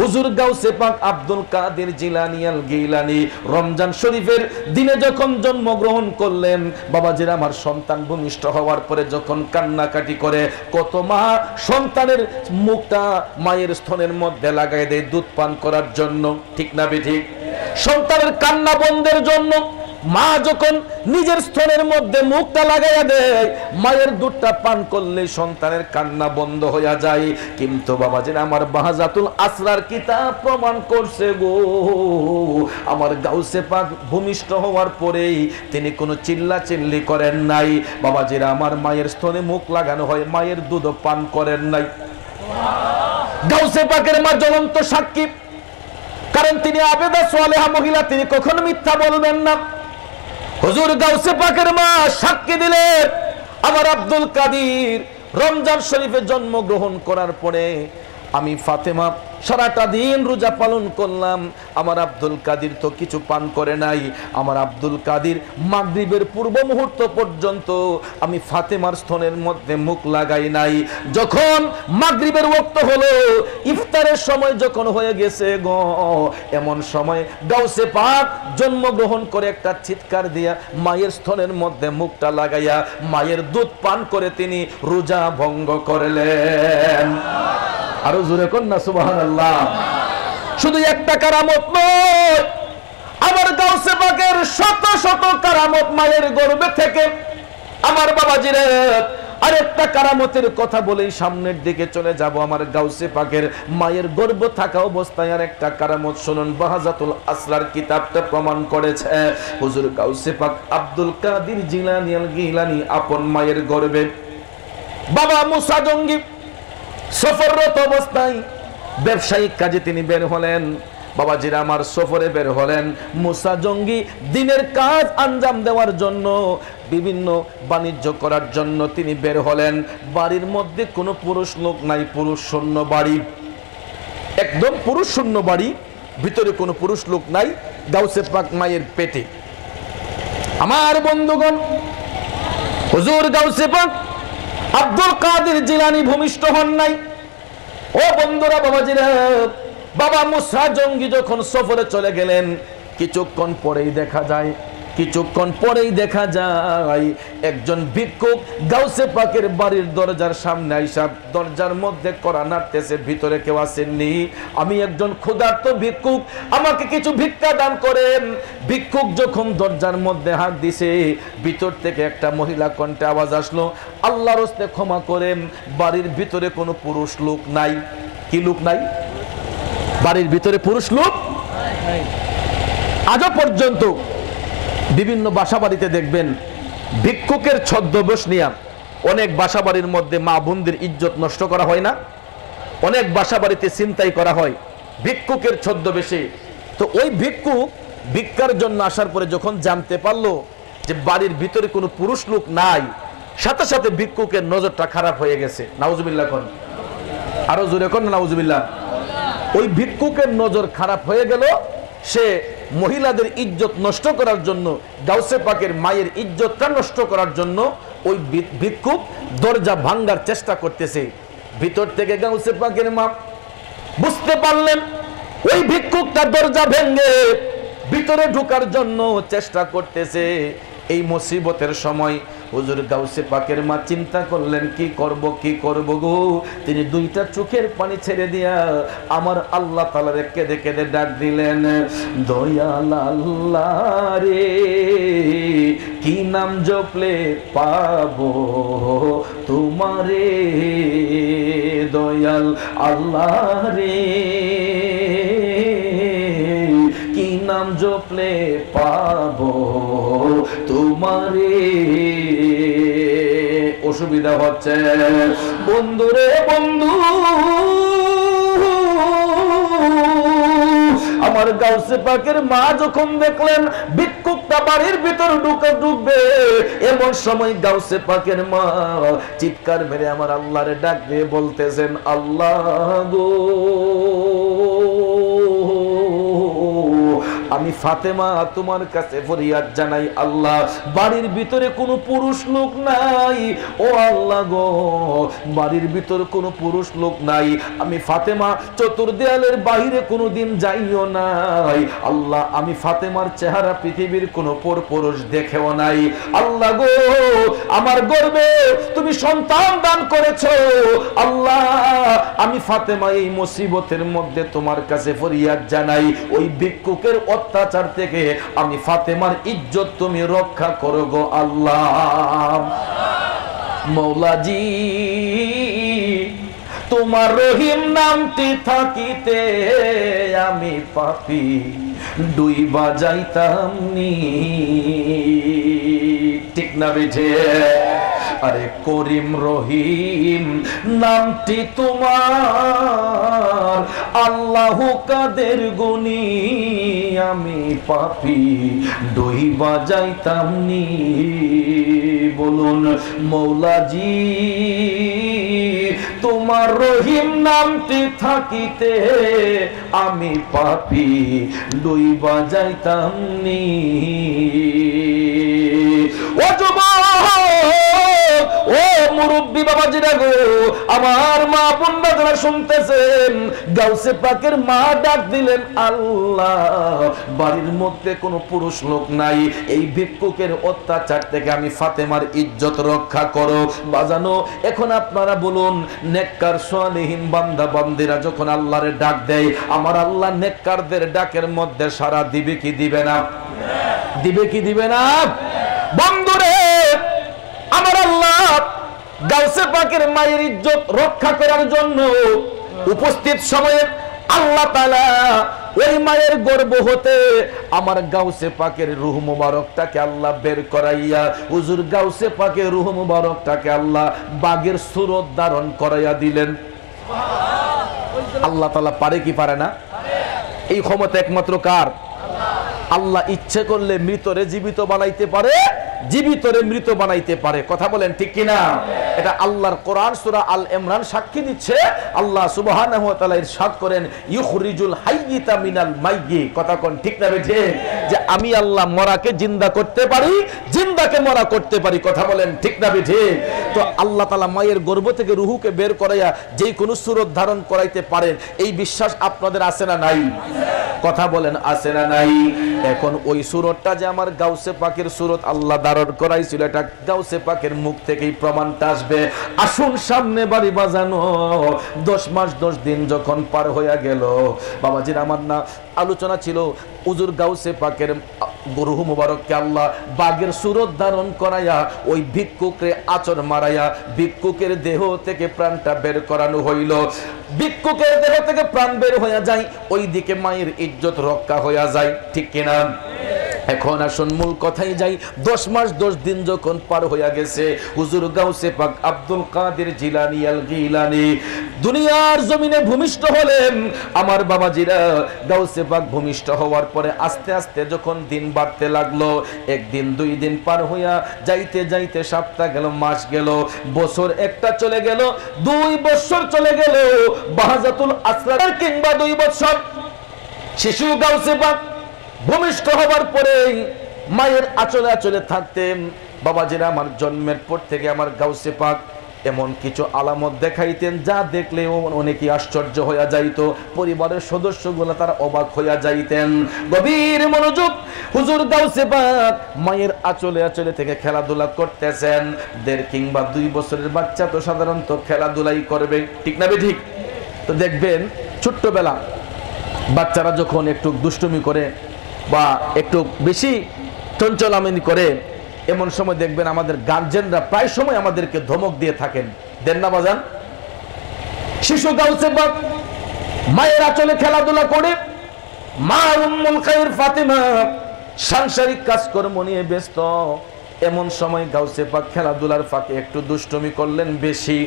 হুজুর গাউসে পাক আব্দুল কাদের জিলানী আল গিলানী রমজান শরীফের দিনে যখন জন্মগ্রহণ করলেন, বাবাজিরা আমার, সন্তান ভূমিষ্ঠ হওয়ার পরে যখন কান্নাকাটি করে, কত মা সন্তানের মুখটা মায়ের স্তনের মধ্যে লাগাই দেয় দুধ পান করার জন্য, ঠিক না বেঠিক? সন্তানের কান্না বন্ধের জন্য মা যখন নিজের স্তনের মধ্যে মুখটা লাগাইয়া দেয়, মায়ের দুধটা পান করলে সন্তানের কান্না বন্ধ হয়ে যায়। কিন্তু বাবাজিরা আমার, বাহাজাতুল আসরার কিতাব প্রমাণ করছে গো, আমার গাউসে পাক ভূমিষ্ঠ হওয়ার পরেই তিনি কোনো চিল্লা চিল্লি করেন নাই। বাবাজিরা আমার, মায়ের স্তনে মুখ লাগানো হয়, মায়ের দুধও পান করেন নাই। গাউসে পাকের মা জ্বলন্ত সাক্ষী, কারণ তিনি আবেদা সালেহা মহিলা, তিনি কখনো মিথ্যা বলবেন না। হুজুর গাউসে পাকের মা সাক্ষী দিলেন, আমার আব্দুল কাদির রমজান শরীফে জন্মগ্রহণ করার পরে আমি ফাতেমা সারাটা দিন রোজা পালন করলাম, আমার আব্দুল কাদির তো কিছু পান করে নাই। আমার আব্দুল কাদির মাগরিবের পূর্ব মুহূর্ত পর্যন্ত আমি ফাতেমার স্তনের মধ্যে মুখ লাগাই নাই। যখন মাগরিবের ওয়াক্ত হলো, ইফতারের সময় যখন হয়ে গেছে গো, এমন সময় গাউসে পাক জন্মগ্রহণ করে একটা চিৎকার দিয়া মায়ের স্তনের মধ্যে মুখটা লাগাইয়া মায়ের দুধ পান করে তিনি রোজা ভঙ্গ করলেন। আরো জোরে কন্যা সুবহানাল্লাহ। শুধু একটা কারামত নয়, আমার গাউসে পাকের শত শত কারামত মায়ের গর্ভে থেকে। আমার বাবাজিরা, আরেকটা কারামতের কথা বলেই সামনের দিকে চলে যাব। আমার গাউসে পাকের মায়ের গর্ভ থাকা অবস্থায় আরেকটা কারামত শুনুন, বাহাজাতুল আসরার কিতাবটা প্রমাণ করেছে। হুজুর গাউসে পাক আব্দুল কাদের জিলানী আল গিলানী আপন মায়ের গর্ভে, বাবা মুসা জঙ্গি সফররত অবস্থায় ব্যবসায়িক কাজে তিনি বের হলেন। বাবাজিরা আমার, সফরে বের হলেন মুসা জঙ্গি দিনের কাজ আঞ্জাম দেওয়ার জন্য, বিভিন্ন বাণিজ্য করার জন্য তিনি বের হলেন। বাড়ির মধ্যে কোনো পুরুষ লোক নাই, পুরুষ শূন্য বাড়ি, একদম পুরুষ শূন্য বাড়ি, ভিতরে কোনো পুরুষ লোক নাই। গাউসে পাক মায়ের পেটে। আমার বন্ধুগণ, হুজুর গাউসে পাক আব্দুল কাদের জিলানী ভূমিষ্ঠ হন নাই। ও বন্ধুরা, বাবাজিরা, বাবা মুসা জঙ্গি যখন সফরে চলে গেলেন, কিছুক্ষণ পরেই দেখা যায় কিছুক্ষণ পরেই দেখা যায় একজন ভিক্ষুক গাউসে পাকের বাড়ির দরজার সামনে আইসা দরজার মধ্যে কড়া নাড়তেছে, ভিতরে কেউ আসেননি, আমি একজন ক্ষুধার্ত ভিক্ষুক, আমাকে কিছু ভিক্ষা দান করেন। ভিক্ষুক যখন দরজার মধ্যে হাত দিছে, ভিতর থেকে একটা মহিলা কণ্ঠে আওয়াজ আসলো, আল্লাহর হস্তে ক্ষমা করেন, বাড়ির ভিতরে কোনো পুরুষ লোক নাই। কি লোক নাই? বাড়ির ভিতরে পুরুষ লোক আজও পর্যন্ত বিভিন্ন বাসাবাড়িতে দেখবেন ভিক্ষুকের ছদ্মবেশ নিয়ে অনেক বাসাবাড়ির মধ্যে মা বোনদের ইজ্জত নষ্ট করা হয় না? অনেক বাসাবাড়িতে ছিনতাই করা হয় ভিক্ষুকের ছদ্মবেশে। তো ওই ভিক্ষুক ভিক্ষার জন্য আসার পরে যখন জানতে পারলো যে বাড়ির ভিতরে কোনো পুরুষ লোক নাই, সাথে সাথে ভিক্ষুকের নজরটা খারাপ হয়ে গেছে। নাউজুবিল্লাহ কোন, আরো জোরে কোন নাউজুবিল্লাহ। ওই ভিক্ষুকের নজর খারাপ হয়ে গেল, সে মহিলাদের ইজ্জত নষ্ট করার জন্য, গাউসে পাকের মায়ের ইজ্জতটা নষ্ট করার জন্য ওই ভিক্ষুক দরজা ভাঙার চেষ্টা করতেছে। ভিতর থেকে গাউসে পাকের মা বুঝতে পারলেন ওই ভিক্ষুকটা দরজা ভেঙে ভিতরে ঢোকার জন্য চেষ্টা করতেছে। এই মুসিবতের সময় হুজুর গাউসে পাকের মা চিন্তা করলেন কি করব গো। তিনি দুইটা চোখের পানি ছেড়ে দিয়া আমার আল্লাহ তাআলারে কেঁদে কেঁদে ডাক দিলেন, দয়াল আল্লাহ রে, কি নাম জপলে পাবো তোমারে, দয়াল আল্লাহ রে, কি নাম জপলে পাবো তোমারে। অসুবিধা হচ্ছে বন্ধুরে, বন্ধু আমার গাউসে পাকের মা যখন দেখলেন ভিক্ষুকটা বাড়ির ভিতর ঢুকবে, এমন সময় গাউসে পাকের মা চিৎকার মেরে আমার আল্লাহরে ডাক দিয়ে বলতেছেন, আল্লাহ গো, আমি ফাতেমা তোমার কাছে ফরিয়াদ জানাই, আল্লাহ বাড়ির ভিতরে কোনো পুরুষ লোক নাই, ও আল্লাহ গো, বাড়ির ভিতরে কোনো পুরুষ লোক নাই, আমি ফাতেমা চতুর্দেয়ালের বাইরে কোনোদিন যাইও নাই, আল্লাহ আমি ফাতেমার চেহারা পৃথিবীর কোনো পুরুষ দেখেও নাই, আল্লাহ গো আমার গর্ভে তুমি সন্তান দান করেছো, আল্লাহ আমি ফাতেমা এই মুসিবতের মধ্যে তোমার কাছে ফরিয়াদ জানাই, ওই ভিক্ষুকের অত্যাচার থেকে আমি ফাতেমার ইজ্জত তুমি রক্ষা করো গো আল্লাহ। মৌলাজি তোমার রহিম নামটি থাকিতে আমি পাপী ডুইবা যাইতাম নি, ঠিক না বেঠে? আরে করিম রহিম নামটি তোমার, আল্লাহ কাদের গুনি আমি পাপী ডুইবা যাইতাম নি। বলুন মৌলাজি তোমার রহিম নামটি থাকিতে আমি পাপী ডুইবা যাইতাম নি। ও ও মুরব্বী বাবাজিরা গো, আমার মা বোনরা যারা শুনতেছেন, গাউসে পাকের মা ডাক দিলেন, আল্লাহ বাড়ির মধ্যে কোনো পুরুষ লোক নাই, এই ভিক্ষুকের অত্যাচার থেকে আমি ফাতেমার ইজ্জত রক্ষা করো। বাজানো এখন আপনারা বলুন, নেককার সালেহীন বান্দা বান্দিরা যখন আল্লাহরে ডাক দেয়, আমার আল্লাহ নেককারদের ডাকের মধ্যে সাড়া দিবে কি দিবে না? দিবে কি দিবে না? বন্ধুরে আমার আল্লাহ গাউসে পাকের মায়ের ইজ্জত রক্ষা করার জন্য উপস্থিত সময়ে আল্লাহ তাআলা ওই মায়ের গর্ভ হতে আমার গাউসে পাকের রূহ মুবারকটাকে আল্লাহ বের করাইয়া, হুজুর গাউসে পাকের রূহ মুবারকটাকে আল্লাহ বাঘের সুরত ধারণ করাইয়া দিলেন। আল্লাহ তাআলা পারে কি পারে না? এই ক্ষমতা একমাত্র কার? আল্লাহ ইচ্ছে করলে মৃতরে জীবিত বানাইতে পারে, জীবিতরে মৃত বানাইতে পারে। কথা বলেন ঠিক কিনা? এটা আল্লাহর কোরআন সূরা আল ইমরান সাক্ষী দিচ্ছে। আল্লাহ সুবহানাহু ওয়া তাআলা ইরশাদ করেন, ইখরিজুল হাইয়্যিতা মিনাল মাইয়্যিত। কথা কোন ঠিক না বেঠে? যে আমি আল্লাহ মরাকে জিন্দা করতে পারি, জিন্দাকে মরা করতে পারি। কথা বলেন ঠিক না ঠিক? তো আল্লাহ তাআলা মায়ের গর্ভ থেকে রুহুকে বের করাইয়া যে কোনো সূরত ধারণ করাইতে পারেন, এই বিশ্বাস আপনাদের আছে না নাই? কথা বলেন আছে না নাই? এখন ওই সূরতটা যে আমার গাউসে পাকের সূরত আল্লাহ ধারণ করাইছিল, এটা গাউসে পাকের মুখ থেকেই প্রমাণটা আসবে। আসুন সামনে বাড়ি বাজানো। 10 মাস 10 দিন যখন পার হইয়া গেল, বাবাজির আমার না আলোচনা ছিল হুজুর গাউসে পাকের রূহ মুবারককে আল্লাহ বাঘের সূরত ধারণ করাইয়া ওই ভিক্ষুকরে আচর মারাইয়া ভিক্ষুকের দেহ থেকে প্রাণটা বের করানো হইল। ভিক্ষুকের দেহ থেকে প্রাণ বের হইয়া যায়, ওই দিকে মায়ের ইজ্জত রক্ষা হইয়া যায়। ঠিক কিনা? এখন আসুন মূল কথাই যাই। 10 মাস 10 দিন যখন পার হইয়া গেছে, হুজুর গাউসে পাক আব্দুল কাদের জিলানী আল গিলানী দুনিয়ার জমিনে ভূমিষ্ঠ হলেন। আমার বাবাজিরা, গাউসে পাক ভূমিষ্ঠ হওয়ার পরে আস্তে আস্তে যখন দিন বাড়তে লাগলো, একদিন 2 দিন পার হইয়া যাইতে যাইতে সপ্তাহ গেল, মাস গেল, বছর একটা চলে গেল, 2 বছর চলে গেল, বাহাজাতুল আসরার কিংবা 2 বছর। শিশু গাউসে পাক ভূমিষ্ঠ হবার পরে মায়ের আঁচলে আঁচলে থাকতেন। বাবাজিরা আমার জন্মের পর থেকে আমার গাউসে পাক এমন কিছু আলামত দেখাইতেন, যা দেখলে অনেকেই আশ্চর্য হইয়া যাইত, পরিবারের সদস্যগুলো তারা অবাক হইয়া যাইতেন। গভীর মনোযোগ, হুজুর গাউসে পাক মায়ের আঁচলে আঁচলে থেকে খেলাধুলা করতেছেন। 1.5 কিংবা 2 বছরের বাচ্চা তো সাধারণত খেলাধুলাই করবে, ঠিক না ঠিক? তো দেখবেন ছোট্টবেলা বাচ্চারা যখন একটু দুষ্টুমি করে বা একটু বেশি চঞ্চলামি করে, এমন সময় দেখবেন আমাদের গার্জেনরা প্রায় সময় আমাদেরকে ধমক দিয়ে থাকেন, দেন না বাজান? শিশু গাউসে পাক মায়ের আঁচলে খেলাধুলা করে, মা উম্মুল খায়র ফাতেমা সাংসারিক কাজকর্ম নিয়ে ব্যস্ত। এমন সময় গাউসে পাক খেলাধুলার ফাঁকে একটু দুষ্টুমি করলেন বেশি।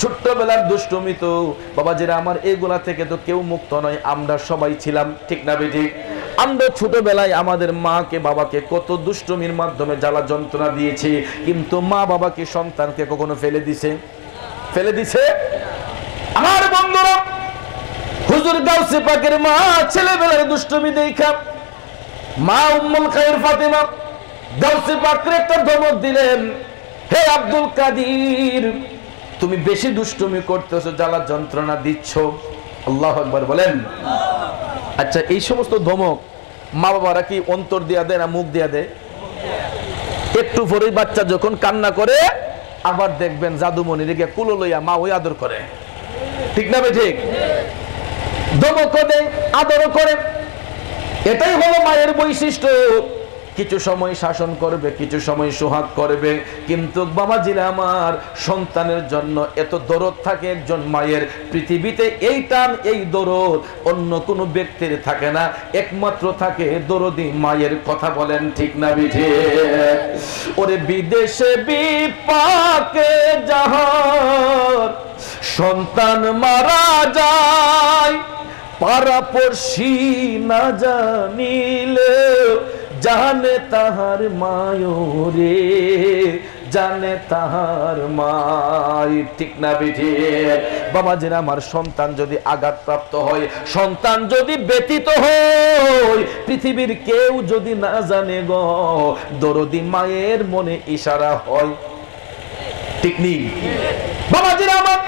ছোট্টবেলার দুষ্টুমি তো বাবাজিরা আমার, এগুলা থেকে তো কেউ মুক্ত নয়, আমরা সবাই ছিলাম, ঠিক না বেটি? আমরা ছোটবেলায় আমাদের মাকে বাবাকে কত দুষ্টুমির মাধ্যমে জ্বালা যন্ত্রণা দিয়েছি, কিন্তু মা বাবাকে সন্তানকে কখনো ফেলে দিছে? ফেলে দিছে? আমার বন্ধুরা, হুজুর গাউসে পাকের মা ছেলেবেলার দুষ্টুমি দেখা মা উম্মুল খায়র ফাতেমা গাউসে পাকের একটা ধমক দিলেন, হে আব্দুল কাদির, তুমি বেশি দুষ্টুমি করতেছো, জ্বালা যন্ত্রণা দিচ্ছ। আল্লাহু আকবার বলেন। আচ্ছা, এই সমস্ত ধমক মা বাবারা কি অন্তর দিয়া দেয় না মুখ দিয়া দেয়? একটু পরেই বাচ্চা যখন কান্না করে, আবার দেখবেন জাদুমণি রেগে কুলো লইয়া মা ওই আদর করে, ঠিক না ঠিক? ধমক দেয়, আদর করে, এটাই হলো মায়ের বৈশিষ্ট্য। কিছু সময় শাসন করবে, কিছু সময় সোহাগ করবে, কিন্তু বাবাজিরা আমার সন্তানের জন্য এত দরদ থাকে একজন মায়ের, পৃথিবীতে এই টান এই দরদ অন্য কোনো ব্যক্তির থাকে না, একমাত্র থাকে দরদি মায়ের। কথা বলেন ঠিক না বিঠে? ওরে বিদেশে বিপাকে যাহার সন্তান মারা যায়, পাড়াপড়শি না জানিলে জানে তাহার মায়রে, জানে তাহার মাই, ঠিক না বিঠি? বাবাজিরা আমার, সন্তান যদি আঘাতপ্রাপ্ত হয়, সন্তান যদি ব্যতীত হয়, পৃথিবীর কেউ যদি না জানে গো, দরদি মায়ের মনে ইশারা হয়, ঠিক নেই? বাবাজিরা আমার,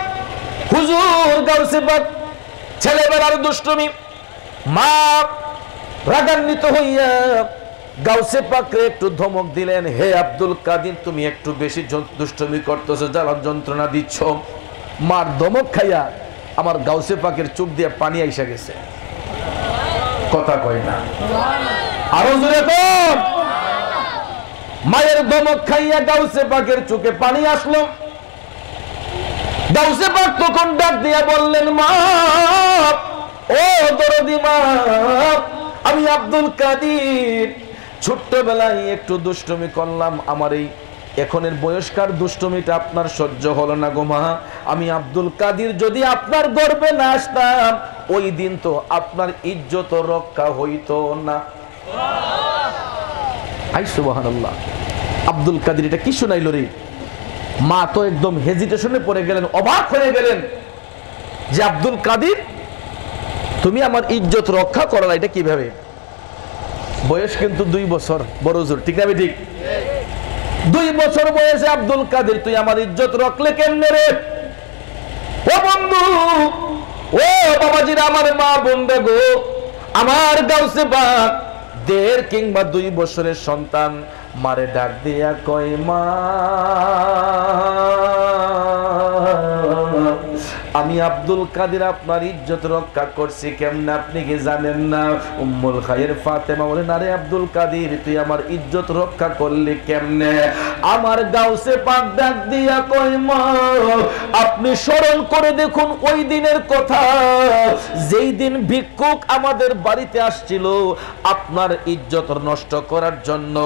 হুজুর গাউসে পাক ছেলেবেলার দুষ্টুমি, মা রাগান্বিত হইয়া গাউসে পাকরে একটু ধমক দিলেন, হে আব্দুল কাদির, তুমি একটু বেশি দুষ্টুমি করতেছো, জ্বালা যন্ত্রণা দিচ্ছ। মার ধমক খাইয়া আমার গাউসে পাকের চোখ দিয়ে পানি আইসা গেছে। কথা কয় না, আরো জোরে কর। মায়ের ধমক খাইয়া গাউসে পাকের চোখে পানি আসলো। গাউসে পাক তখন ডাক দিয়া বললেন, মা, ও দরদি মা, আমি আব্দুল কাদির ছোট্টবেলায় একটু দুষ্টুমি করলাম, আমার এই এখনের বয়স্কার দুষ্টুমিটা আপনার সহ্য হলো না গো মা। আমি আব্দুল কাদির যদি আপনার গর্বে না আসতাম, ওই দিন তো আপনার ইজ্জত রক্ষা হইতো না। আই সুবহানাল্লাহ। আব্দুল কাদির এটা কি শুনাইল রে? মা তো একদম হেজিটেশনে পড়ে গেলেন, অবাক হয়ে গেলেন যে আব্দুল কাদির, তুমি আমার ইজ্জত রক্ষা করো না, এটা কিভাবে? বয়স কিন্তু 2 বছর, বড় জোর, ঠিক না ঠিক? 2 বছর বয়সে আব্দুল কাদের তুই আমার ইজ্জত রাখলে কেমনে রে? ও বন্ধু, ও বাবাজিরা, আমার মা বোনরা গো, আমার গাউসে পাক 1.5 কিংবা 2 বছরের সন্তান মারে ডাক দিয়া কয়, মা আমি আব্দুল কাদের আপনার ইজ্জত রক্ষা করছি কেমনে আপনি কি জানেন না? উম্মুল খায়ের ফাতেমা বলেন, আরে আব্দুল কাদের তুই আমার ইজ্জত রক্ষা করলি কেমনে? আমার গাউসে পাক ডাক দিয়া কয়, মা আপনি স্মরণ করে দেখুন ওই দিনের কথা, যেই দিন ভিক্ষুক আমাদের বাড়িতে আসছিল আপনার ইজ্জত নষ্ট করার জন্য।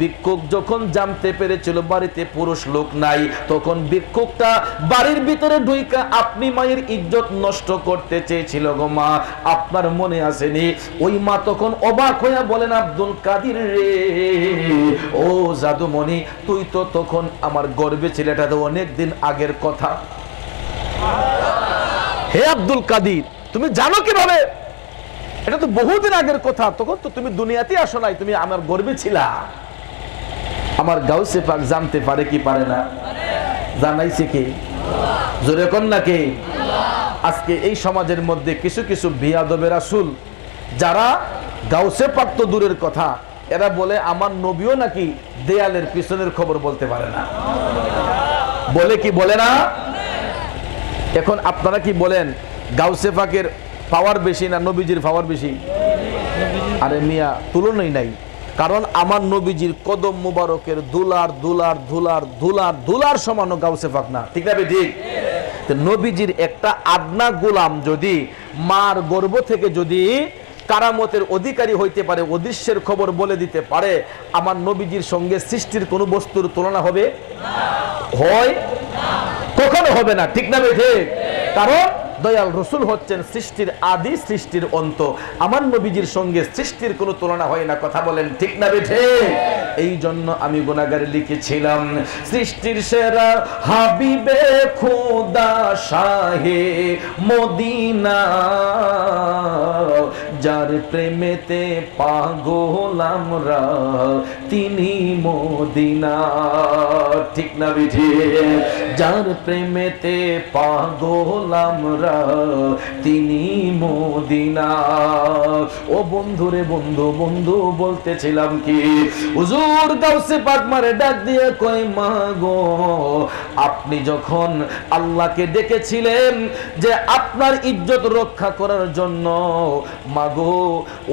ভিক্ষুক যখন জানতে পেরেছিল বাড়িতে পুরুষ লোক নাই, তখন ভিক্ষুকটা বাড়ির ভিতরে ঢুইকা আপনি মায়ের ইজ্জত নষ্ট করতে চেয়েছিল গো মা, আপনার মনে আসেনি? ওই মা তখন অবাক হইয়া বলেন, আব্দুল কাদের রে, ও জাদুমণি, তুই তো তখন আমার গর্বে ছিল, এটা তো অনেকদিন আগের কথা। হে আব্দুল কাদের, তুমি জানো কিভাবে? এটা তো বহুদিন আগের কথা, তখন তো তুমি দুনিয়াতে আসো নাই, তুমি আমার গর্বে ছিলা। আমার গাউসে পাক জানতে পারে কি পারে না? জানাইছে কে? জোরে কোন না কে? আজকে এই সমাজের মধ্যে কিছু কিছু বিয়াদবে রাসূল, যারা গাউসে পাক তো দূরের কথা, এরা বলে আমার নবীও নাকি দেয়ালের পিছনের খবর বলতে পারে না। বলে কি বলে না? এখন আপনারা কি বলেন, গাউসে পাকের পাওয়ার বেশি না নবীজির পাওয়ার বেশি? আরে মিয়া, তুলনাই নাই। কারণ আমার নবীজির কদম মুবারকের দুলার দুলার দুলার দুলার দুলার সমান গাউসে পাক না, ঠিক না? ঠিক। নবীজির একটা আদনা গোলাম যদি মার গর্ভ থেকে যদি কারামতের অধিকারী হইতে পারে, অদৃশ্যের খবর বলে দিতে পারে, আমার নবীজির সঙ্গে সৃষ্টির কোন বস্তুর তুলনা হবে? হয়? কখনো হবে না, ঠিক না? ঠিক। কারণ দয়াল রসুল হচ্ছেন সৃষ্টির আদি, সৃষ্টির অন্ত। আমার নবীজির সঙ্গে সৃষ্টির কোনো তুলনা হয় না, কথা বলেন ঠিক না বেঠে? এই জন্য আমি গুনাহগারে লিখেছিলাম, সৃষ্টির সেরা হাবিবে খোদা শাহে মদিনা, যার প্রেমেতে পাগল আমরা তিনি মদিনা, ঠিক না বেঠে? যার প্রেমেতে পাগল আমরা তিনি মদিনা। ও বন্ধু রে বন্ধু, বন্ধু বলতেছিলাম কি, হুজুর গাউসে পাক মারে ডাক দিয়ে কই, মা গো আপনি যখন আল্লাহকে ডেকেছিলেন যে আপনার ইজ্জত রক্ষা করার জন্য, মা গো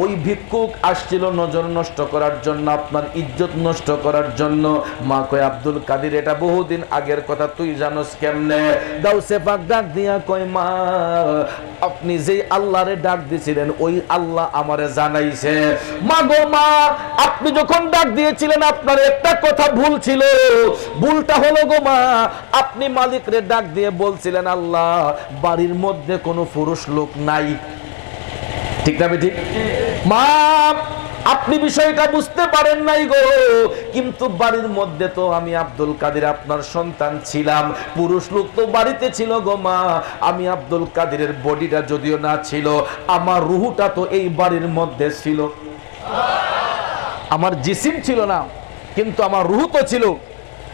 ওই ভিক্ষুক আসছিল নজর নষ্ট করার জন্য, আপনার ইজ্জত নষ্ট করার জন্য। মা কয়, আব্দুল কাদের এটা বহুদিন আগের কথা, তুই জানোস কেমনে? গাউসে পাক ডাক দিয়া কয়, মা আপনি যেই আল্লাহরে ডাক দিয়েছিলেন ওই আল্লাহ আমারে জানাইছে। মা গো মা, আপনি যখন ডাক দিয়েছিলেন আপনার একটা কথা ভুল ছিল। ভুলটা হলো গো মা, আপনি মালিকরে ডাক দিয়ে বলছিলেন, আল্লাহ বাড়ির মধ্যে কোনো পুরুষ লোক নাই, ঠিক না? ঠিক। মা আপনি বিষয়টা বুঝতে পারেন নাই গো, কিন্তু বাড়ির মধ্যে তো আমি আব্দুল কাদের আপনার সন্তান ছিলাম, পুরুষ লোক তো বাড়িতে ছিল গো মা। আমি আব্দুল কাদেরের বডিটা যদিও না ছিল, আমার রুহটা তো এই বাড়ির মধ্যে ছিল। আমার জিসিম ছিল না, কিন্তু আমার রুহ তো ছিল।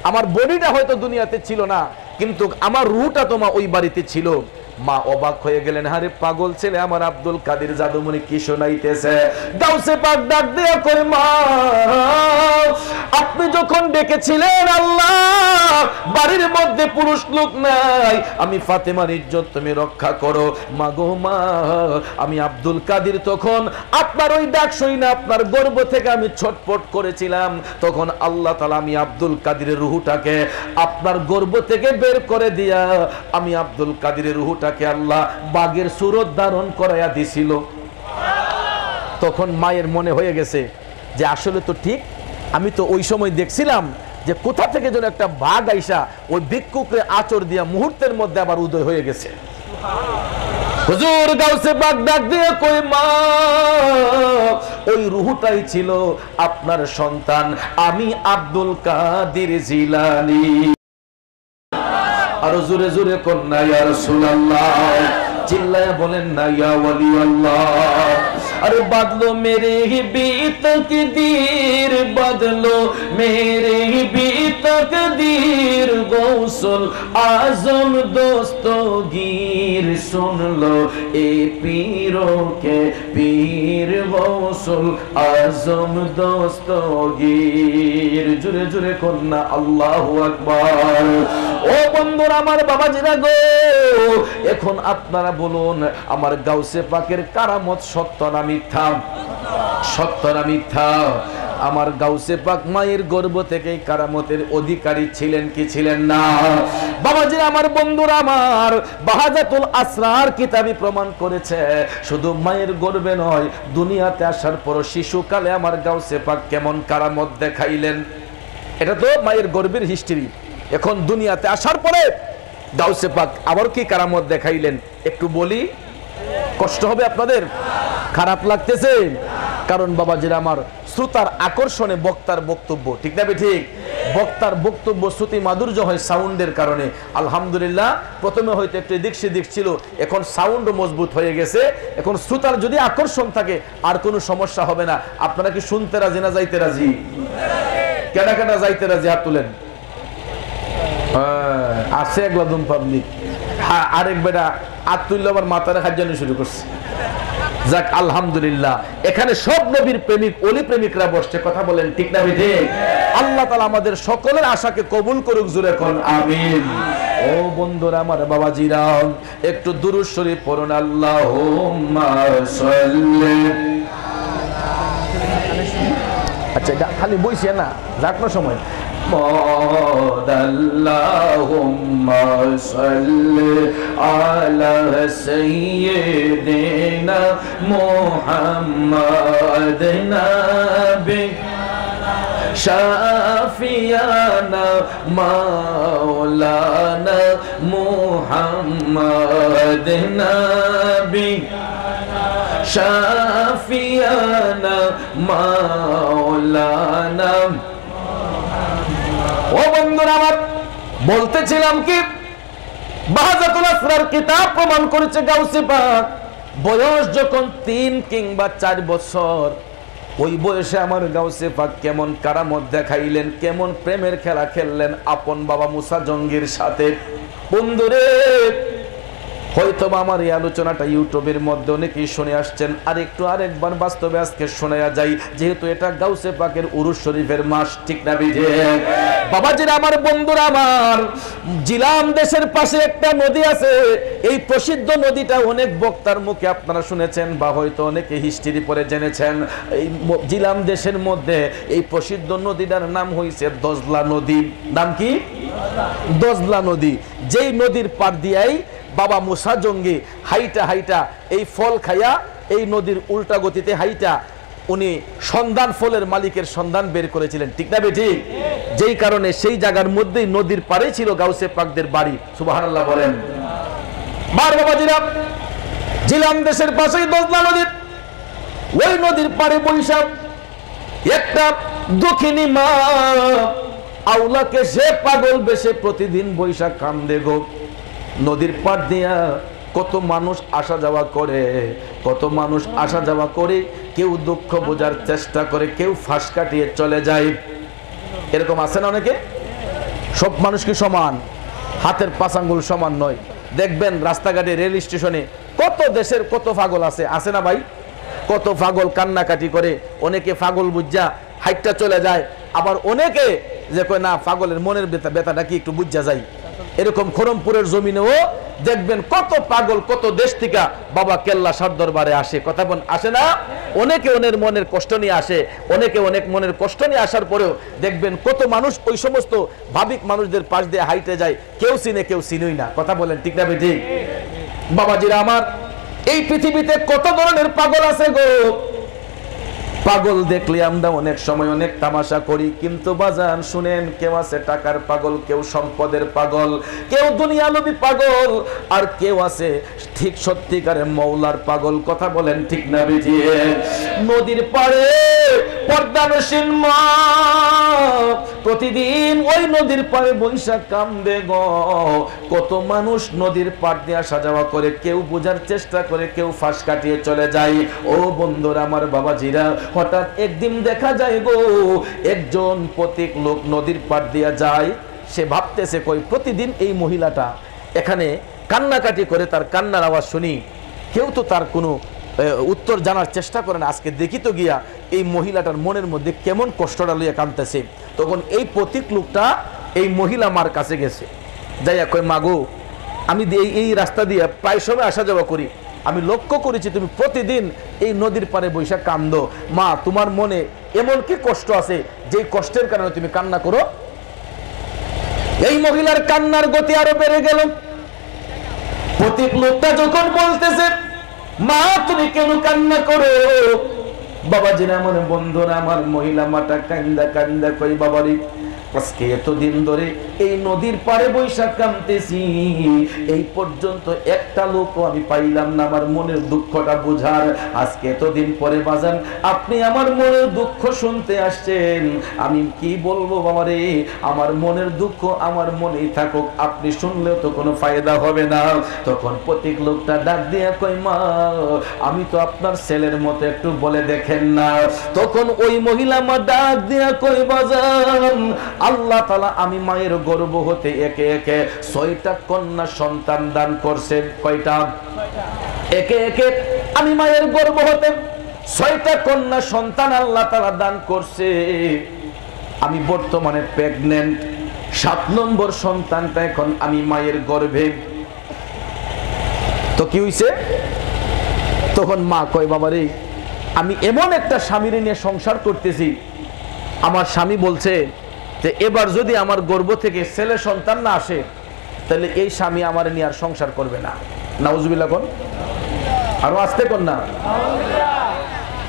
আমার বডিটা হয়তো দুনিয়াতে ছিল না, কিন্তু আমার রুহটা তো মা ওই বাড়িতে ছিল। মা অবাক হয়ে গেলেন, আরে পাগল ছেলে আমার আব্দুল কাদের জাদুমণি কি শোনাইতেছে? গাউসে পাক ডাক দিয়ে কই, মা আপনি যখন ডেকেছিলেন আল্লাহ বাড়ির মধ্যে পুরুষ লোক নাই, আমি ফাতেমার ইজ্জত তুমি রক্ষা করো। মা গো মা, আমি আব্দুল কাদের তখন আপনার ওই ডাক শুই না, আপনার গর্ভ থেকে আমি ছটফট করেছিলাম। তখন আল্লাহ তাআলা আমি আব্দুল কাদেরের রূহটাকে আপনার গর্ভ থেকে বের করে দিয়া আমি আব্দুল কাদেরের রূহটাকে আল্লাহ বাঘের সুরত ধারণ করাইয়া দিছিল। তখন মায়ের মনে হয়ে গেছে যে আসলে তো ঠিক, আমি তো ওই সময় দেখছিলাম যে কোথা থেকে যেন একটা বাঘ আইসা ওই ভিক্ষুককে আচর দিয়া মুহূর্তের মধ্যে আবার উদয় হয়ে গেছে। হুজুর গাউসে পাক ডাক দিয়ে কই, মা ওই রূহটাই ছিল আপনার সন্তান, আমি আব্দুল কাদের জিলানী। আর জোরে জোরে কোন না ইয়া রাসূলুল্লাহ, চিল্লায়া বলেন না ইয়া ওয়ালি আল্লাহ। अरे बदलो मेरे ही भी तकदीर, बदलो मेरे ही भी तकदीर, गौसुल आजम दोस्तगीर, सुन लो ए पीरों के पीर, गौसुल आजम दोस्तগীর। জুরে জুরে কন্যা আল্লাহু আকবার। ও বন্ধুরা আমার, বাবাজিরা গো, এখন আপনারা বলুন আমার গাউসে পাকের কারামত সত্য না মিথ্যা? সত্য না মিথ্যা? আমার গাউসে পাক মায়ের গর্ভ থেকে কারামতের অধিকারী ছিলেন কি ছিলেন না? বাবাজি আমার, বন্ধুরা আমার, বাহাজাতুল আসরার কিতাবই প্রমাণ করেছে শুধু মায়ের গর্ভে নয়, দুনিয়াতে আসার পর শিশুকালে আমার গাউসে পাক কেমন কারামত দেখাইলেন। এটা তো মায়ের গর্ভের হিস্ট্রি। এখন দুনিয়াতে আসার পরে গাউসে পাক আবার কি কারামত দেখাইলেন একটু বলি। কষ্ট হবে আপনাদের? খারাপ লাগতেছে? কারণ বাবাজিরা আমার, শ্রোতার আকর্ষণে বক্তার বক্তব্য, ঠিক না ঠিক? বক্তার বক্তব্য শ্রুতি মাধুর্য হয় সাউন্ডের কারণে। আলহামদুলিল্লাহ, প্রথমে হয়তো একটু এদিক সেদিক ছিল, এখন সাউন্ড মজবুত হয়ে গেছে। এখন শ্রোতার যদি আকর্ষণ থাকে আর কোনো সমস্যা হবে না। আপনারা কি শুনতে রাজি না যাইতে রাজি? কেনা কেনা যাইতে রাজি? হাত তুলেন। আছে একদম পাবলিক। হ্যাঁ, আরেক বেটা হাত তুললে আবার মাথার হাত জানি শুরু করছে। যাক, আলহামদুলিল্লাহ, এখানে সব নবীর প্রেমিক ওলি প্রেমিকরা বসছে, কথা বলেন ঠিক না ঠিক? আল্লাহ তাআলা আমাদের সকলের আশাকে কবুল করুক, জোরে কোন আমিন। ও বন্ধুরা আমার, বাবাজিরা, একটু দুরূদ শরীফ পড়ুন। আল্লাহুম্মা সাল্লি। আচ্ছা, এটা খালি বইছে না, যাক না সময়। আল্লাহুম্মা সাল্লি আলা সাইয়্যিদিনা মুহাম্মাদ নাবি শাফিয়ানা মাওলানা মুহাম্মাদ নাবি শাফিয়ানা মাওলানা। ও বন্ধুরা আমার, বলতেছিলাম কি, বাহাজাতুল আসরার কিতাব প্রমাণ করেছে গাউসে পাক বয়স যখন 3 কিংবা 4 বছর, ওই বয়সে আমার গাউসে পাক কেমন কারামত দেখাইলেন, কেমন প্রেমের খেলা খেললেন আপন বাবা মুসা জঙ্গির সাথে। বন্ধুরে, হয়তো আমার এই আলোচনাটা ইউটিউবের মধ্যে অনেকেই শুনে আসছেন, আর একটু আরেকবার বাস্তবে আজকে শোনায়া যায়, যেহেতু এটা গাউসে পাকের উরুস শরীফের মাস, ঠিক না বিজে? বাবাজিরা আমার, বন্ধুরা আমার, জিলাম দেশের পাশে একটা নদী আছে। এই প্রসিদ্ধ নদীটা অনেক বক্তার মুখে আপনারা শুনেছেন বা হয়তো অনেকে হিস্ট্রি পড়ে জেনেছেন। এই জিলাম দেশের মধ্যে এই প্রসিদ্ধ নদীটার নাম হইছে দজলা নদী। নাম কি? দজলা নদী। যেই নদীর পার দিয়াই বাবা মুসা জঙ্গি হাইটা হাইটা এই ফল খাইয়া এই নদীর উল্টা গতিতে হাইটা উনি সন্ধান, ফলের মালিকের সন্ধান বের করেছিলেন, ঠিক না ঠিক? যেই কারণে সেই জায়গার মধ্যেই নদীর পারে ছিল গাউসে পাকদের বাড়ি। সুবহানাল্লাহ বলেন। বার বাবাজিরা, জিলাম দেশের পাশেই দজলা নদী, ওই নদীর পারে বৈশাখ একটা দক্ষিণী মা আউলাকে সে পাগল বেশে প্রতিদিন বৈশাখ কান্দে গো। নদীর পার দিয়া কত মানুষ আসা যাওয়া করে, কত মানুষ আসা যাওয়া করে, কেউ দুঃখ বোঝার চেষ্টা করে, কেউ ফাঁস কাটিয়ে চলে যায়। এরকম আছে না অনেকে? সব মানুষ কি সমান? হাতের পাঁচ আঙ্গুল সমান নয়। দেখবেন রাস্তাঘাটে, রেল স্টেশনে কত দেশের কত পাগল আছে, আছে না ভাই? কত পাগল কান্নাকাটি করে, অনেকে পাগল বুঝা হাইটটা চলে যায়, আবার অনেকে যে কয় না পাগলের মনের ব্যথাটা কি একটু বুঝা যায়। এরকম খরমপুরের জমিনেও দেখবেন কত পাগল কত দেশ থেকে বাবা কেল্লা সার দরবারে আসে, কথা বল, আসে না? অনেকে অনেক মনের কষ্ট নিয়ে আসে, অনেকে অনেক মনের কষ্ট নিয়ে আসার পরেও দেখবেন কত মানুষ ওই সমস্ত ভাবিক মানুষদের পাশ দিয়ে হাইটে যায়, কেউ চিনে কেউ চিনুই না, কথা বলেন ঠিক না ঠিক? বাবাজিরা আমার, এই পৃথিবীতে কত ধরনের পাগল আছে গো। পাগল দেখলে আমরা অনেক সময় অনেক তামাশা করি, কিন্তু বাজান শুনেন, কেউ আছে টাকার পাগল, কেউ সম্পদের পাগল, কেউ দুনিয়ালোভী পাগল, আর কেউ আছে ঠিক সত্যিকারের মওলার পাগল, কথা বলেন ঠিক না বিজিয়ে? নদীর পাড়ে পর্দানসীন মা প্রতিদিন ওই নদীর পাড়ে বৈশাখ কান্দে গো। কত মানুষ নদীর পাড় দিয়ে আসা যাওয়া করে, কেউ বোঝার চেষ্টা করে, কেউ ফাঁস কাটিয়ে চলে যায়। ও বন্ধুরা আমার, বাবাজিরা, হঠাৎ একদিন দেখা যায় গো, একজন পথিক লোক নদীর পাড় দিয়ে যায়। সে ভাবতেছে কই প্রতিদিন এই মহিলাটা এখানে কান্নাকাটি করে, তার কান্নার আওয়াজ শুনি, কেউ তো তার কোনো উত্তর জানার চেষ্টা করে না। আজকে দেখি তো গিয়া এই মহিলাটার মনের মধ্যে কেমন কষ্টটা লইয়া কাঁদতেছে। তখন এই পথিক লোকটা এই মহিলা মার কাছে গেছে, যাইয়া কই মাগো, আমি এই রাস্তা দিয়ে প্রায় সময় আসা যাওয়া করি, আমি লক্ষ্য করেছি তুমি প্রতিদিন এই নদীর পাড়ে বৈশাখ কান্দো। মা, তোমার মনে এমন কি কষ্ট আছে যে কষ্টের কারণে তুমি কান্না করো? এই মহিলার কান্নার গতি আরো বেড়ে গেল। পথিক লোকটা যখন বলতেছে, মা তুমি কেন কান্না করো? বাবাজিরা আমার, বন্ধুরা আমার, মহিলা মাটা কান্দা কান্দা কই বাবারি, আজকে এতদিন ধরে এই নদীর পাড়ে বৈশাখ কাঁদতেছি, এই পর্যন্ত একটা লোকও আমি পাইলাম না আমার মনের দুঃখটা বুঝার। আজকে এতদিন পরে বাজান আপনি আমার মনের দুঃখ শুনতে আসছেন, আমি কি বলবো বাবারে? আমার মনের দুঃখ আমার মনেই থাকুক, আপনি শুনলেও তো কোনো ফায়দা হবে না। তখন প্রত্যেক লোকটা ডাক দিয়া কই, মা আমি তো আপনার ছেলের মতো, একটু বলে দেখেন না। তখন ওই মহিলা মা ডাক দিয়া কই, বাজান আল্লাহ তাআলা আমি মায়ের গর্ভ হতে একে একে 6টা কন্যা সন্তান দান করছেন। কয়টা? একে একে আমি মায়ের গর্ভ হতে 6টা কন্যা সন্তান আল্লাহ তাআলা দান করছে। আমি বর্তমানে প্রেগন্যান্ট, 7 নম্বর সন্তানটা এখন আমি মায়ের গর্ভে। তো কি হইছে? তখন মা কয়, বাবারে আমি এমন একটা স্বামীর নিয়ে সংসার করতেছি, আমার স্বামী বলছে যে এবার যদি আমার গর্ভ থেকে ছেলে সন্তান না আসে তাহলে এই স্বামী আমার নিয়ে আর সংসার করবে না। নাউজুবিল্লাহ কোন, আরো আসতে কোন না,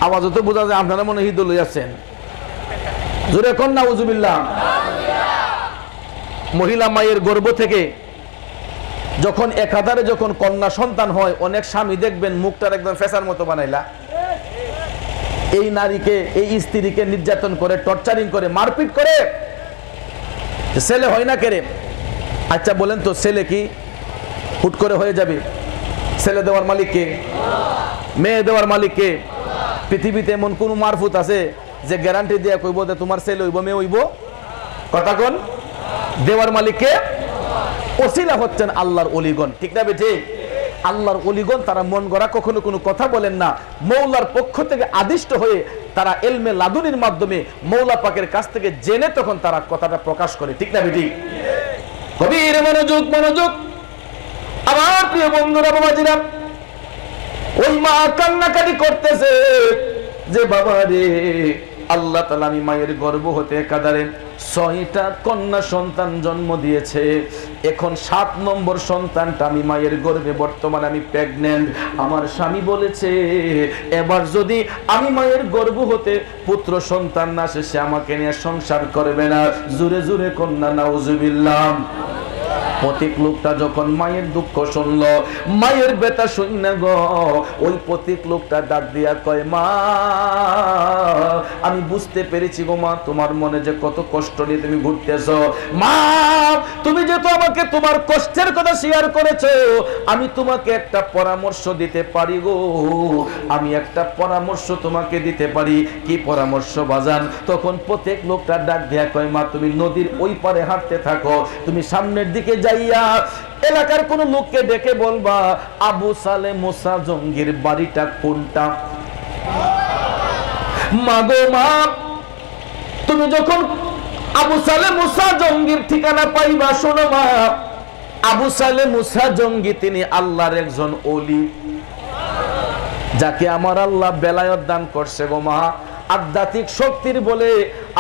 আওয়াজ তো বোঝা যায় আপনারা মনে হিদ লইয়াছেন, জোরে কোন নাউজুবিল্লাহ। মহিলা মায়ের গর্ভ থেকে যখন একাধারে যখন কন্যা সন্তান হয়, অনেক স্বামী দেখবেন মুখটার একদম ফেসার মতো বানাইলা, এই নারীকে, এই স্ত্রীকে নির্যাতন করে, টর্চারিং করে, মারপিট করে, ছেলে হয় না কেরে। আচ্ছা বলেন তো, ছেলে কি হুট করে হয়ে যাবে? ছেলে দেওয়ার মালিক কে? মেয়ে দেওয়ার মালিক কে? পৃথিবীতে এমন কোন মারফুত আছে যে গ্যারান্টি দিয়া কইব যে তোমার ছেলে হইব, মেয়ে হইব? কথা কোন? দেওয়ার মালিক কে? ওসিলা হচ্ছেন আল্লাহর ওলিগণ, ঠিক না বেঠে? আল্লাহর ওলিগণ তারা মন গড়া কখনো কোনো কথা বলেন না, মৌলার পক্ষ থেকে আদিষ্ট হয়ে তারা এলমে লাদুনির মাধ্যমে মৌলা পাকের কাছ থেকে জেনে তখন তারা কথাটা প্রকাশ করে, ঠিক না বেঠি? গভীর মনোযোগ, মনোযোগ আমার প্রিয় বন্ধুরা, বাবাজিরা, ওই মা কান্নাকাটি করতেছে যে বাবা রে, আল্লাহ তাআলা আমি মায়ের গর্ভ হতে একাধারে 6টা কন্যা সন্তান জন্ম দিয়েছে, এখন 7 নম্বর সন্তানটা আমি মায়ের গর্ভে, বর্তমানে আমি প্রেগন্যান্ট। আমার স্বামী বলেছে এবার যদি আমি মায়ের গর্ভ হতে পুত্র সন্তান না আসে সে আমাকে নিয়ে সংসার করবে না। জোরে জোরে কন্যা নাউজুবিল্লাহ। পথিক লোকটা যখন মায়ের দুঃখ শুনলো, মায়ের ব্যথা শুনে গো, ওই পথিক লোকটা ডাক দিয়া কয়, মা আমি বুঝতে পেরেছি গো মা, তোমার মনে যে কত কষ্ট নিয়ে তুমি ঘুরতেছো। মা তুমি যেহেতু আমাকে তোমার কষ্টের কথা শেয়ার করেছো, আমি তোমাকে একটা পরামর্শ দিতে পারি গো, আমি একটা পরামর্শ তোমাকে দিতে পারি। কি পরামর্শ বাজান? তখন পথিক লোকটা ডাক দিয়া কয়, মা তুমি নদীর ওই পারে হাঁটতে থাকো, তুমি সামনের দিকে যাইয়া এলাকার কোন লোককে ডেকে বলবা আবু সালে মুসা জঙ্গির বাড়িটা কোনটা। মাগো মা, তুমি যখন আবু সালে মুসা জঙ্গির ঠিকানা পাইবা, শোনো মা, আবু সালে মুসা জঙ্গি তিনি আল্লাহর একজন ওলি, যাকে আমার আল্লাহ বেলায়েত দান করছে গো মা। আধ্যাত্মিক শক্তির বলে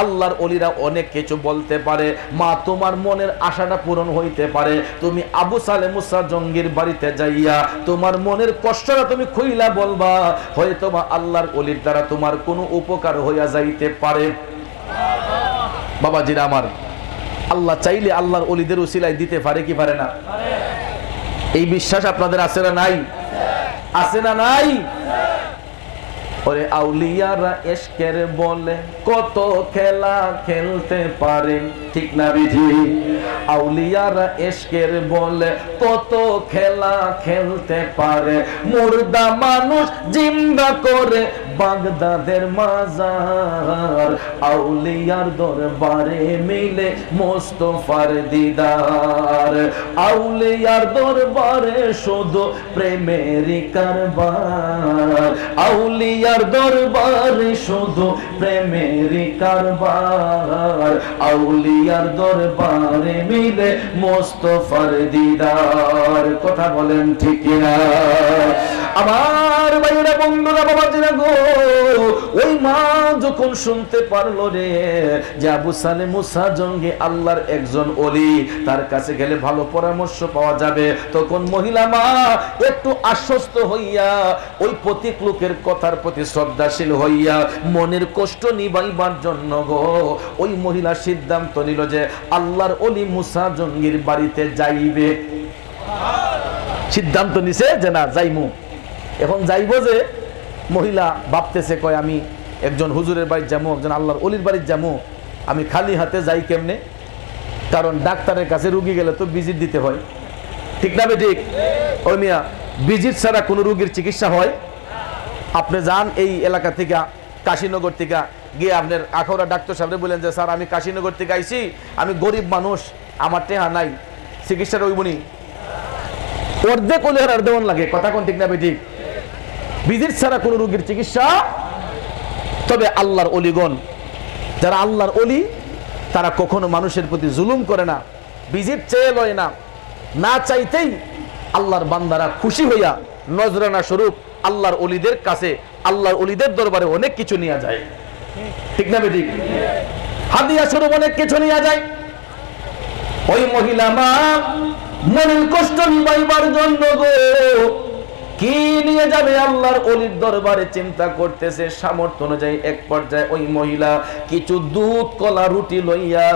আল্লাহর ওলিরা অনেক কিছু বলতে পারে। মা তোমার মনের আশাটা পূরণ হইতে পারে, তুমি আবু সালে মুসা জঙ্গির বাড়িতে যাইয়া তোমার মনের কষ্টটা তুমি খুইলা বলবা, হয়তো বা আল্লাহর ওলির দ্বারা তোমার কোনো উপকার হইয়া যাইতে পারে। বাবাজিরা আমার, আল্লাহ চাইলে আল্লাহর ওলিদের উসিলায় দিতে পারে কি পারে না? এই বিশ্বাস আপনাদের আছে না নাই? আছে না নাই? ওরে আউলিয়ারা ইশকের বলে কত খেলা খেলতে পারে, ঠিক না বিধি? আউলিয়ারা ইশকের বলে কত খেলা খেলতে পারে, মুর্দা মানুষ জিন্দা করে বাগদাদের মাজার, আউলিয়ার দরবারে মিলে মোস্তফার দিদার, আউলিয়ার দরবারে শুধু প্রেমেরই কারবার, আউলিয়ার দরবারে শুধু প্রেমেরই কারবার, আউলিয়ার দরবারে মিলে মোস্তফার দিদার। কথা বলেন ঠিক কিনা? আমার ভাইরা, বন্ধুরা, বাবাজিরা গো, ওই মা যখন শুনতে পারলো রে যে আবু সালেহ মুসা জঙ্গি আল্লাহর একজন ওলি, তার কাছে গেলে ভালো পরামর্শ পাওয়া যাবে, তখন মহিলা মা একটু আশ্বস্ত হইয়া ওই প্রতীক লোকের কথার প্রতি শ্রদ্ধাশীল হইয়া মনের কষ্ট নিবাইবার জন্য গো ওই মহিলা সিদ্ধান্ত নিল যে আল্লাহর ওলি মুসা জঙ্গির বাড়িতে যাইবে। সিদ্ধান্ত নিছে যে না যাইমু। এখন যাইব যে মহিলা ভাবতেছে, কয় আমি একজন হুজুরের বাড়ি যাবো, একজন আল্লাহর ওলির বাড়ি যাবো, আমি খালি হাতে যাই কেমনে? কারণ ডাক্তারের কাছে রুগী গেলে তো ভিজিট দিতে হয়, ঠিক না ঠিক? ওই মিয়া ভিজিট ছাড়া কোনো রুগীর চিকিৎসা হয়? আপনি যান এই এলাকা থেকে, কাশীনগর থেকে গিয়ে আপনার আখাউড়া ডাক্তার সাহেব বলেন যে স্যার আমি কাশীনগর থেকে আইছি, আমি গরিব মানুষ, আমার টেহা নাই, চিকিৎসাটা হইবনি? অর্ধেক ওলের আর দেওয়ান লাগে, কথা কোন ঠিক না ঠিক? ভিজিট ছাড়া কোনো রোগীর চিকিৎসা। তবে আল্লাহর ওলিগণ, যারা আল্লাহর ওলি, তারা কখনো মানুষের প্রতি জুলুম করে না, ভিজিট চেয়ে লয় না, না চাইতেই আল্লাহর বান্দারা খুশি হইয়া নজরানা স্বরূপ আল্লাহর ওলিদের কাছে, আল্লাহর ওলিদের দরবারে অনেক কিছু নিয়ে যায়, ঠিক না ঠিক? হাদিয়া স্বরূপ অনেক কিছু নিয়ে যায়। ওই মহিলা মা মনের কষ্ট নিবাইবার জন্য গো কি নিয়ে যাবে আল্লাহর ওলির দরবারে চিন্তা করতেছে। সামর্থ্য অনুযায়ী এক পর্যায়ে ওই মহিলা কিছু দুধ কলা রুটি লইয়া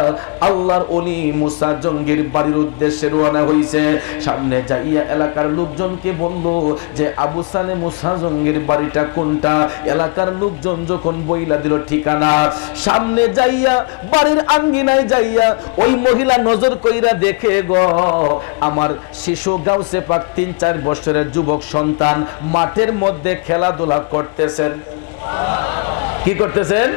আল্লাহর ওলি মুসা জঙ্গির বাড়ির উদ্দেশ্যে রওনা হইছে। সামনে যাইয়া এলাকার লোকজনকে বলল যে আবু সালেহ মুসা জঙ্গির বাড়িটা কোনটা। এলাকার লোকজন যখন বইলা দিল ঠিকানা, সামনে যাইয়া বাড়ির আঙ্গিনায় যাইয়া ওই মহিলা নজর কইরা দেখে গো আমার শিশু গাউসে পাক ৩-৪ বছরের যুবক সন্তান মাঠের মধ্যে খেলাধুলা করতেছেন। কি করতেছেন?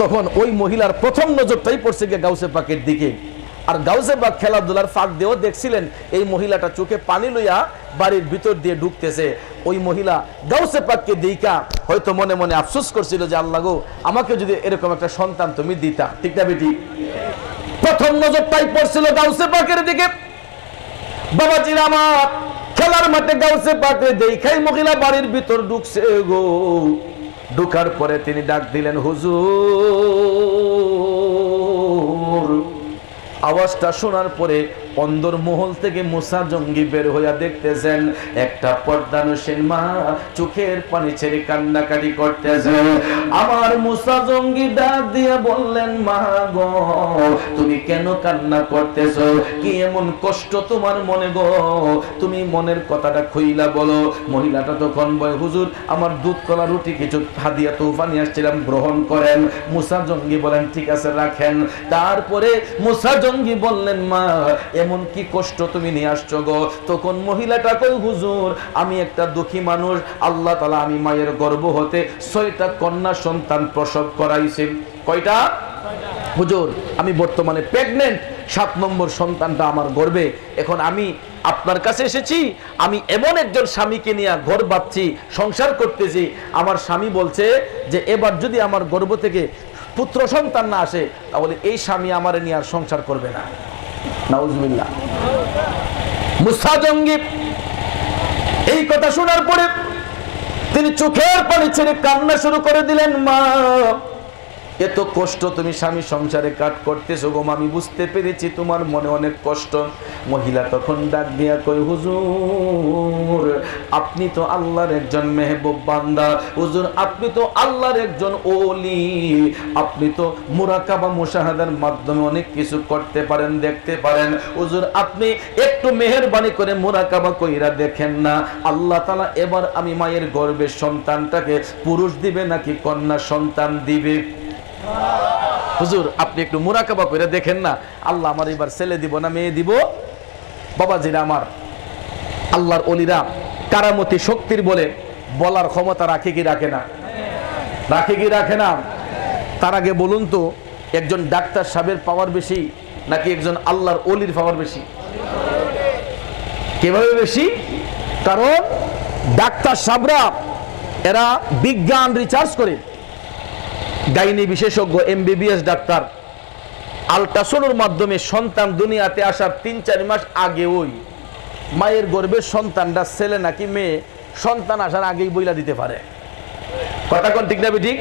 তখন ওই মহিলার প্রথম নজরটাই পড়ছে গিয়ে গাউসে পাকের দিকে। আর গাউসে পাক খেলাধুলার ফাঁক দিয়েও দেখছিলেন এই মহিলাটা চোখে পানি লইয়া বাড়ির ভিতর দিয়ে ঢুকতেছে। ওই মহিলা গাউসে পাককে দেইকা হয়তো মনে মনে আফসোস করছিল যে আল্লাহ গো, আমাকে যদি এরকম একটা সন্তান তুমি দিতা, ঠিক না বেটি? প্রথম নজরটাই পড়ছিল গাউসে পাকের দিকে। বাবাজিরা আমার, খেলার মাঠে গাউসে পাকে দেখাই মহিলা বাড়ির ভিতর ঢুকছে গো। ঢুকার পরে তিনি ডাক দিলেন, হুজুর। আওয়াজটা শোনার পরে অন্দর মহল থেকে মুসা জঙ্গি বের হইয়া দেখতেছেন একটা পর্দানুসীন মা চোখের পানি ছেড়ে কান্নাকাটি করতেছে। আমার মুসা জঙ্গি ডাক দিয়ে বললেন, মা গো তুমি কেন কান্না করতেছো? কি এমন কষ্ট তোমার মনে গো? তুমি মনের কথাটা খুইলা বলো। মহিলাটা তখন বলে, হুজুর আমার দুধ কলা রুটি কিছু হাদিয়া তোফা নিয়ে আসছিলাম, গ্রহণ করেন। মুসা জঙ্গি বলেন ঠিক আছে রাখেন। তারপরে মুসা জঙ্গি বললেন, মা এমন কি কষ্ট তুমি নিয়ে আসছো গো? তখন মহিলাটা কই, হুজুর আমি একটা দুঃখী মানুষ, আল্লাহ তাআলা আমি মায়ের গর্ভ হতে 6টা কন্যা সন্তান প্রসব করাইছেন। কয়টা? হুজুর আমি বর্তমানে প্রেগন্যান্ট, 7 নম্বর সন্তানটা আমার গর্ভে। এখন আমি আপনার কাছে এসেছি, আমি এমন একজন স্বামীকে নিয়ে ঘর বাঁধছি, সংসার করতেছি। আমার স্বামী বলছে যে এবার যদি আমার গর্ভ থেকে পুত্র সন্তান না আসে তাহলে এই স্বামী আমার নিয়ে আর সংসার করবে না। নাউজুবিল্লাহ। মুসা জঙ্গি এই কথা শোনার পরে তিনি চোখের পানি ছেড়ে কান্না শুরু করে দিলেন। মা এত কষ্ট তুমি স্বামী সংসারে কাট করতেছো গো, আমি বুঝতে পেরেছি তোমার মনে অনেক কষ্ট। মহিলা তখন ডাক দিয়া কই, হুজুর আপনি তো আল্লাহর একজন মেহবুব বান্দা, হুজুর আপনি তো আল্লাহর একজন ওলি, আপনি তো মুরাকাবা মুশাহাদার মাধ্যমে অনেক কিছু করতে পারেন, দেখতে পারেন, হুজুর আপনি একটু মেহেরবানি করে মুরাকাবা কইরা দেখেন না, আল্লাহ তাআলা এবার আমি মায়ের গর্ভের সন্তানটাকে পুরুষ দিবে নাকি কন্যা সন্তান দিবে। হুজুর আপনি একটু মুরাকাবা করে দেখেন না, আল্লাহ আমার এবার ছেলে দিব না মেয়ে দিব। বাবাজিরা আমার, আল্লাহর ওলিরা কারামতি শক্তির বলে বলার ক্ষমতা রাখে কি রাখে না? রাখে কি রাখে না? তার আগে বলুন তো, একজন ডাক্তার সাহেবের পাওয়ার বেশি নাকি একজন আল্লাহর ওলির পাওয়ার বেশি? কিভাবে বেশি? কারণ ডাক্তার সাহেবরা এরা বিজ্ঞান রিসার্চ করে, গাইনি বিশেষজ্ঞ এমবিবিএস ডাক্তার আল্ট্রাসাউন্ডের মাধ্যমে সন্তান দুনিয়াতে আসার ৩-৪ মাস আগে ওই মায়ের গর্ভের সন্তানটা ছেলে নাকি মেয়ে সন্তান আসার আগেই বইলা দিতে পারে। কথা কোন ঠিক না ঠিক?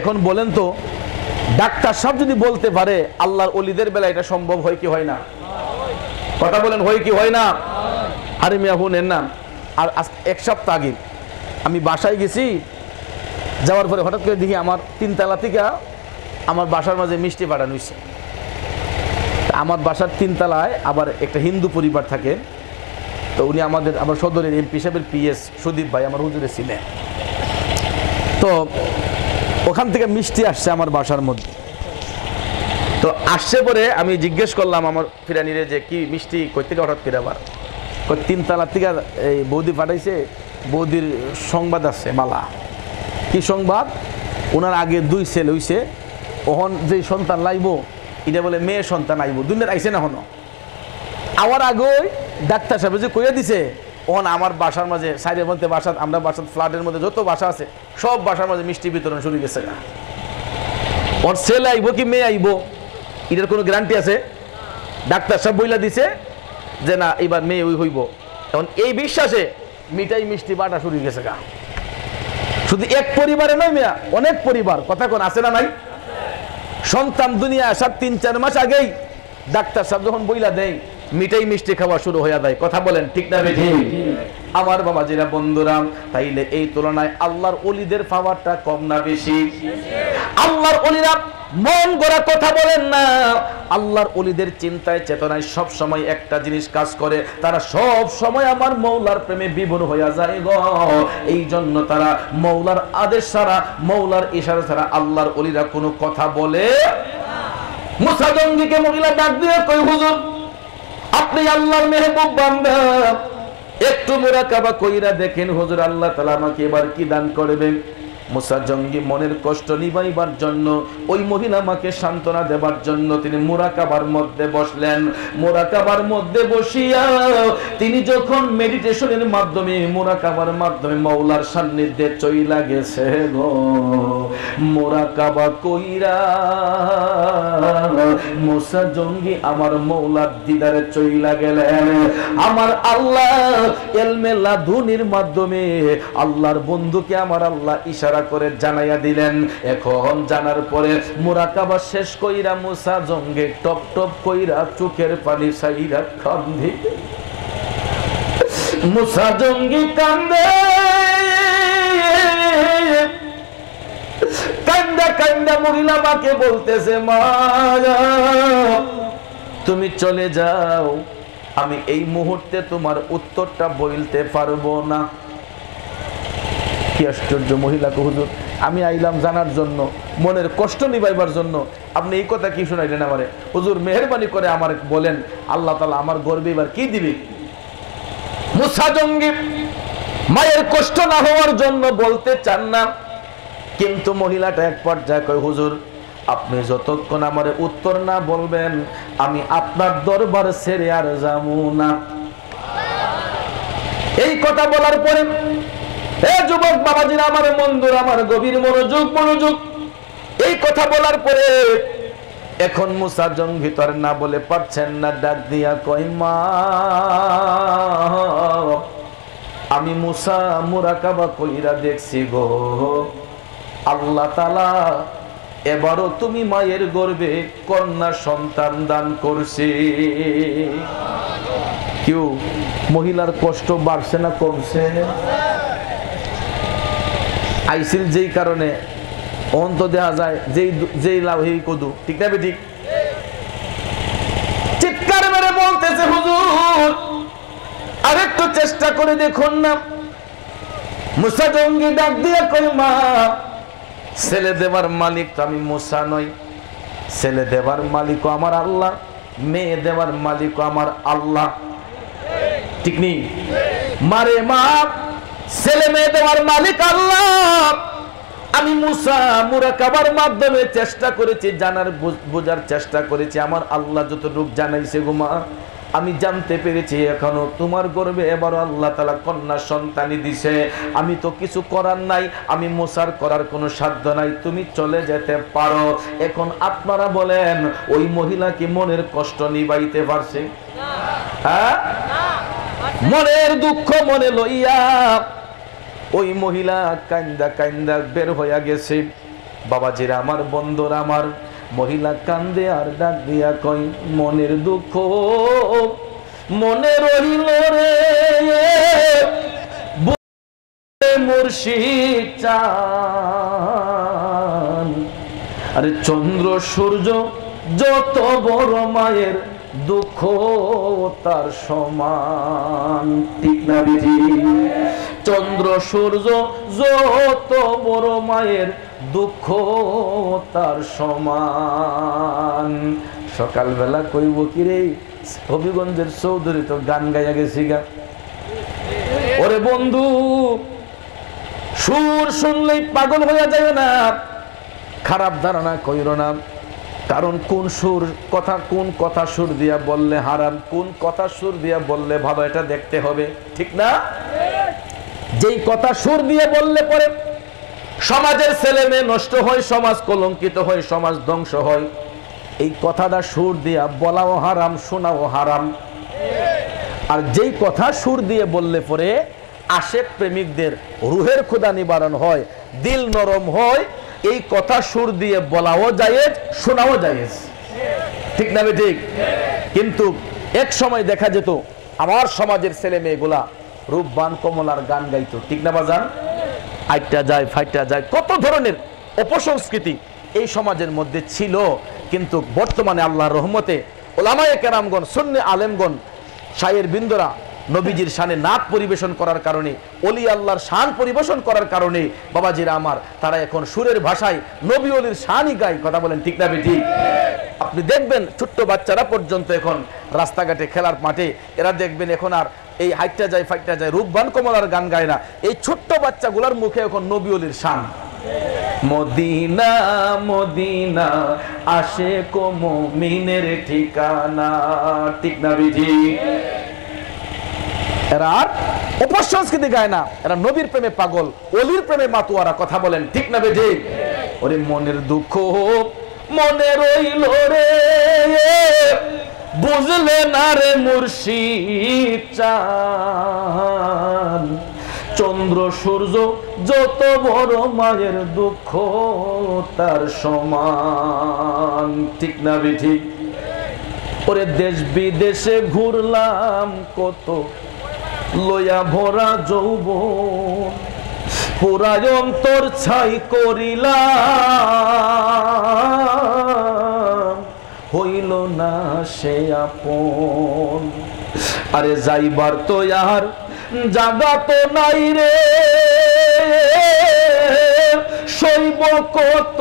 এখন বলেন তো, ডাক্তার সাহেব যদি বলতে পারে, আল্লাহর ওলিদের বেলা এটা সম্ভব হয় কি হয় না? কথা বলেন, হয় কি হয় না? আরে মিয়া শুনেন না, আর এক সপ্তাহ আগে আমি বাসায় গেছি, যাওয়ার পরে হঠাৎ করে দেখি আমার 3 তলা থেকে আমার বাসার মাঝে মিষ্টি পাঠানো হয়েছে। আমার বাসার 3 তলায় আবার একটা হিন্দু পরিবার থাকে, তো উনি আমাদের আবার সদরের এমপি সাহেবের পিএস সুদীপ ভাই আমার হুজুরে ছিলেন, তো ওখান থেকে মিষ্টি আসছে আমার বাসার মধ্যে। তো আসছে পরে আমি জিজ্ঞেস করলাম আমার ফিরানিরে যে কি মিষ্টি কই থেকে হঠাৎ করে আবার? 3 তলা থেকে এই বৌদি পাঠাইছে, বৌদির সংবাদ আছে মালা। কি সংবাদ? ওনার আগে 2 ছেলে হইছে, ওহন যে সন্তান লাইব এটা বলে মেয়ে সন্তান আইব, দুনিয়ার আইছে না হনো। আমার আগে ডাক্তার সাহেব যে কইয়া দিছে, ওহন আমার বাসার মাঝে সাইডের মধ্যে বাসা, আমরা বাসার ফ্ল্যাটের মধ্যে যত বাসা আছে সব বাসার মাঝে মিষ্টি বিতরণ শুরু গেছে। ওর ছেলে আইব কি মেয়ে আইব এটার কোনো গ্যারান্টি আছে? ডাক্তার সাহেব বইলা দিছে যে না এবার মেয়ে ওই হইব। এখন এই বিশ্বাসে মিঠাই মিষ্টি বাটা শুরু গেছে গা। শুধু এক পরিবারে নয় মেয়া, অনেক পরিবার। কথা কোন আছে না নাই? সন্তান দুনিয়া আসার 3-4 মাস আগেই ডাক্তার সাহেব যখন বইলা দেয়, মিঠাই মিষ্টি খাওয়া শুরু হয়ে যায়। কথা বলেন ঠিক না ঠিক? আমার বাবাজিরা বন্ধুরা, তাইলে এই তুলনায় আল্লাহর ওলিদের পাওয়ারটা কম না বেশি? আল্লাহর ওলিরা মন গড়া কথা বলেন না, আল্লাহর ওলিদের চিন্তায় চেতনায় সব সময় একটা জিনিস কাজ করে, তারা সব সময় আমার মৌলার প্রেমে বিভোর হয়ে যায় গো। এই জন্য তারা মৌলার আদেশ ছাড়া, মৌলার ইশারা ছাড়া আল্লাহর ওলিরা কোনো কথা বলে না। মুসা জঙ্গিকে মহিলা ডাক দিয়ে কই, হুজুর আপনি আল্লাহর মেহবুব বান্দা, একটু মুরাকাবা কইরা দেখেন হুজুর আল্লাহ তাআলা আমাকে এবার কি দান করবেন। মুসা জঙ্গি মনের কষ্ট নিবাইবার জন্য, ওই মহিলা আমাকে সান্ত্বনা দেবার জন্য তিনি মুরাকাবার মধ্যে বসলেন। মুরাকাবার মধ্যে বসিয়া তিনি যখন মেডিটেশনের মাধ্যমে, মুরাকাবার মাধ্যমে মওলার সান্নিধ্যে চইলা গেছে গো। মুরাকাবা কইরা মুসা জঙ্গি আমার মওলার দিদারে চইলা গেলেন। আমার আল্লাহ ইলমে লাদুনির মাধ্যমে আল্লাহর বন্ধুকে আমার আল্লাহ ইশারা করে জানাইয়া দিলেন। এখন জানার পরে মুরাকাবা শেষ কইরা মুসা জঙ্গি টপ টপ কইরা চোখের পানি সাইরা কান্দে। মুসা জঙ্গি কান্দে, কান্দা কান্দা মহিলা মাকে বলতেছে, মা তুমি চলে যাও, আমি এই মুহূর্তে তোমার উত্তরটা বলতে পারবো না। কি আশ্চর্য! মহিলাকে, হুজুর আমি আইলাম জানার জন্য, মনের কষ্ট নিবাইবার জন্য, আপনি এই কথা কি শুনাইলেন আমারে? হুজুর মেহেরবানি করে আমার বলেন, আল্লাহ তাআলা আমার গর্বে এবার কি দিবে? মুসা জঙ্গি মায়ের কষ্ট না হওয়ার জন্য বলতে চান না, কিন্তু মহিলাটা এক পর্যায়ে কয়, হুজুর আপনি যতক্ষণ আমারে উত্তর না বলবেন আমি আপনার দরবার ছেড়ে আর যাবো না। এই কথা বলার পরে হে যুবক বাবাজিরা, আমার বন্ধুরা, আমার গভীর মনোযোগ মনোযোগ, এই কথা বলার পরে এখন মুসা জঙ্গি তো আর না বলে পারছেন না, ডাক দিয়া কয়, মা আমি মুসা মুরাকাবা কইরা দেখছি গো, আল্লাহ তাআলা এবারও তুমি মায়ের গর্ভে কন্যা সন্তান দান করছে। কেউ মহিলার কষ্ট বাড়ছে না কমছে? আইসিল যেই কারণে অন্ত দেখা যায় যেই লাভ হেই কদু, ঠিক না ঠিক? চিৎকার মেরে বলতেছে হুজুর আরেকটু চেষ্টা করে দেখুন না। মুসা জঙ্গি ডাক দিয়ে কই মা, ছেলে দেবার মালিক তো আমি মুসা নই, ছেলে দেবার মালিক আমার আল্লাহ, মেয়ে দেবার মালিক আমার আল্লাহ, ঠিক নেই? মারে মা, ছেলে মেয়ে দেওয়ার মালিক আল্লাহ। আমি মুসা মুরাকাবার মাধ্যমে চেষ্টা করেছি, জানার বোঝার চেষ্টা করেছি, আমার আল্লাহ যতটুকু জানাইছে গো মা আমি জানতে পেরেছি এখনো তোমার গর্ভে এবারও আল্লাহ তাআলা কন্যা সন্তানই দিছে। আমি তো কিছু করার নাই, আমি মুসার করার কোনো সাধ্য নাই, তুমি চলে যেতে পারো। এখন আপনারা বলেন ওই মহিলা কি মনের কষ্ট নিবাইতে পারছে? হ্যাঁ, মনের দুঃখ মনে লইয়া ওই মহিলা কান্দা কান্দা বের হইয়া গেছে। বাবাজিরা আমার, বন্ধুরা আমার, মহিলা কান্দে আর ডাক দিয়া কই মনের দুঃখ মনে রইল রে মুর্শিদ চান। আরে চন্দ্র সূর্য যত বড় মায়ের দুঃখ তার সমান, ঠিক না বিধি? চন্দ্র সূর্য যত বড় মায়ের দুঃখ তার সমান। সকালবেলা কইব কি রে, হবিগঞ্জের চৌধুরী তো গান গাইয়া গেছি গা। ওরে বন্ধু, সুর শুনলেই পাগল হইয়া যায় না, খারাপ ধারণা কইরো না। কারণ কোন সুর কথা, কোন কথা সুর দিয়া বললে হারাম, কোন কথা সুর দিয়া বললে ভালো, এটা দেখতে হবে, ঠিক না? যেই কথা সুর দিয়ে বললে পরে সমাজের ছেলে মেয়ে নষ্ট হয়, সমাজ কলঙ্কিত হয়, সমাজ ধ্বংস হয়, এই কথাটা সুর দিয়া বলাও হারাম, শোনাও হারাম। আর যেই কথা সুর দিয়ে বললে পরে আশেক প্রেমিকদের রুহের ক্ষুধা নিবারণ হয়, দিল নরম হয়, এই কথা সুর দিয়ে বলাও জায়েজ, শোনাও জায়েজ, ঠিক না ঠিক? কিন্তু এক সময় দেখা যেত আমার সমাজের ছেলে মেয়েগুলা রূপবান কমলার গান গাইতো, ঠিক না বাজান? আইটা যায় ফাইটা যায়, কত ধরনের অপসংস্কৃতি এই সমাজের মধ্যে ছিল। কিন্তু বর্তমানে আল্লাহর রহমতে ওলামায়ে কেরামগণ, সুন্নি আলেমগণ, শায়ের বিন্দুরা নবীজির শানে নাত পরিবেশন করার কারণে, ওলি আল্লাহর শান পরিবেশন করার কারণে বাবাজিরা আমার, তারা এখন সুরের ভাষায় নবী ওলির শানই গায়, কথা বলেন ঠিক না ঠিক? আপনি দেখবেন ছোট্ট বাচ্চারা পর্যন্ত এখন রাস্তাঘাটে খেলার মাঠে এরা দেখবেন এখন আর এই হাইটটা যায় ফাইটটা যায় রূপবান কমলার গান গায় না, এই ছোট্ট বাচ্চাগুলোর মুখে এখন নবী ওলির শান। মদিনা মদিনা আশিক ও মুমিনের ঠিকানা, ঠিক না বিধি? এরা আর অপসংস্কৃতি গায় না, এরা নবীর প্রেমে পাগল, ওলির প্রেমে মাতুয়ারা, কথা বলেন ঠিক না বেঠি? ওরে মনের দুঃখ মনে রইল রে, বুঝলে না রে মুর্শিদ চান। চন্দ্র সূর্য যত বড় মায়ের দুঃখ তার সমান, ঠিক না বেঠি? ওরে দেশ বিদেশে ঘুরলাম কত, লয়া ভরা যৌবন, পুরায় অন্তর ছাই করিলাম, হইল না সে আপন। আরে যাইবার তো আর জাগা তো নাই রে, সইব কত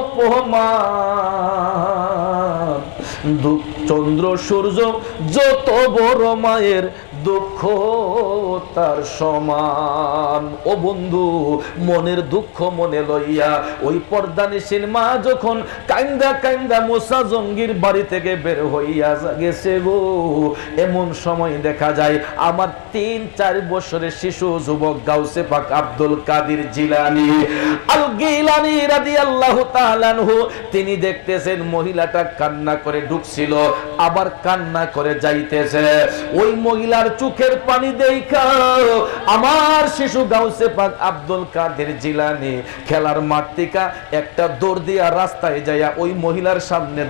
অপমান। চন্দ্র সূর্য যত বড় মায়ের দুঃখ তার সমান। ও বন্ধু, মনের দুঃখ মনে লইয়া ওই পর্দানিসীন মা যখন কান্দা কান্দা মুসা জঙ্গির বাড়ি থেকে বের হইয়া গেছে গো, এমন সময় দেখা যায় আমার 3-4 বছরের শিশু যুবক গাউসে পাক আব্দুল কাদের জিলানী আল গিলানী রাদিয়াল্লাহু তাআলা আনহু, তিনি দেখতেছেন মহিলাটা কান্না করে ঢুকছিল, আবার কান্না করে যাইতেছে। ওই মহিলার চোখের পানি দেখা আমার শিশু গাউসে পাক আব্দুল কাদের জিলানী খেলার মাঠ থেকে একটা দৌড় দিয়া রাস্তায় যাইয়া ওই মহিলার সামনে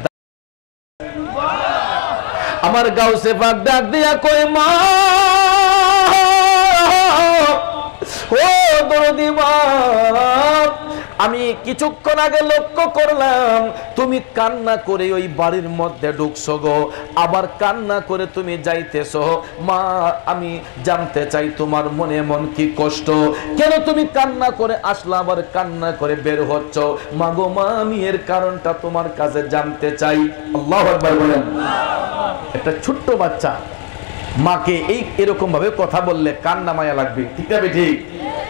আমার গাউসে পাক ডাক দিয়া কই মা ও দরদি মা আমি কিছুক্ষণ আগে লক্ষ্য করলাম তুমি কান্না করে ওই বাড়ির মধ্যে ঢুকছো গো, আবার কান্না করে তুমি যাইতেছো। মা আমি জানতে চাই তোমার মনে এমন কি কষ্ট, কেন তুমি কান্না করে আসলা আবার কান্না করে বের হচ্ছ? মা গো মা আমি এর কারণটা তোমার কাছে জানতে চাই। আল্লাহু আকবার বলেন। একটা ছোট্ট বাচ্চা মাকে এরকম ভাবে কথা বললে কান্না মায়া লাগবে, ঠিক না ঠিক?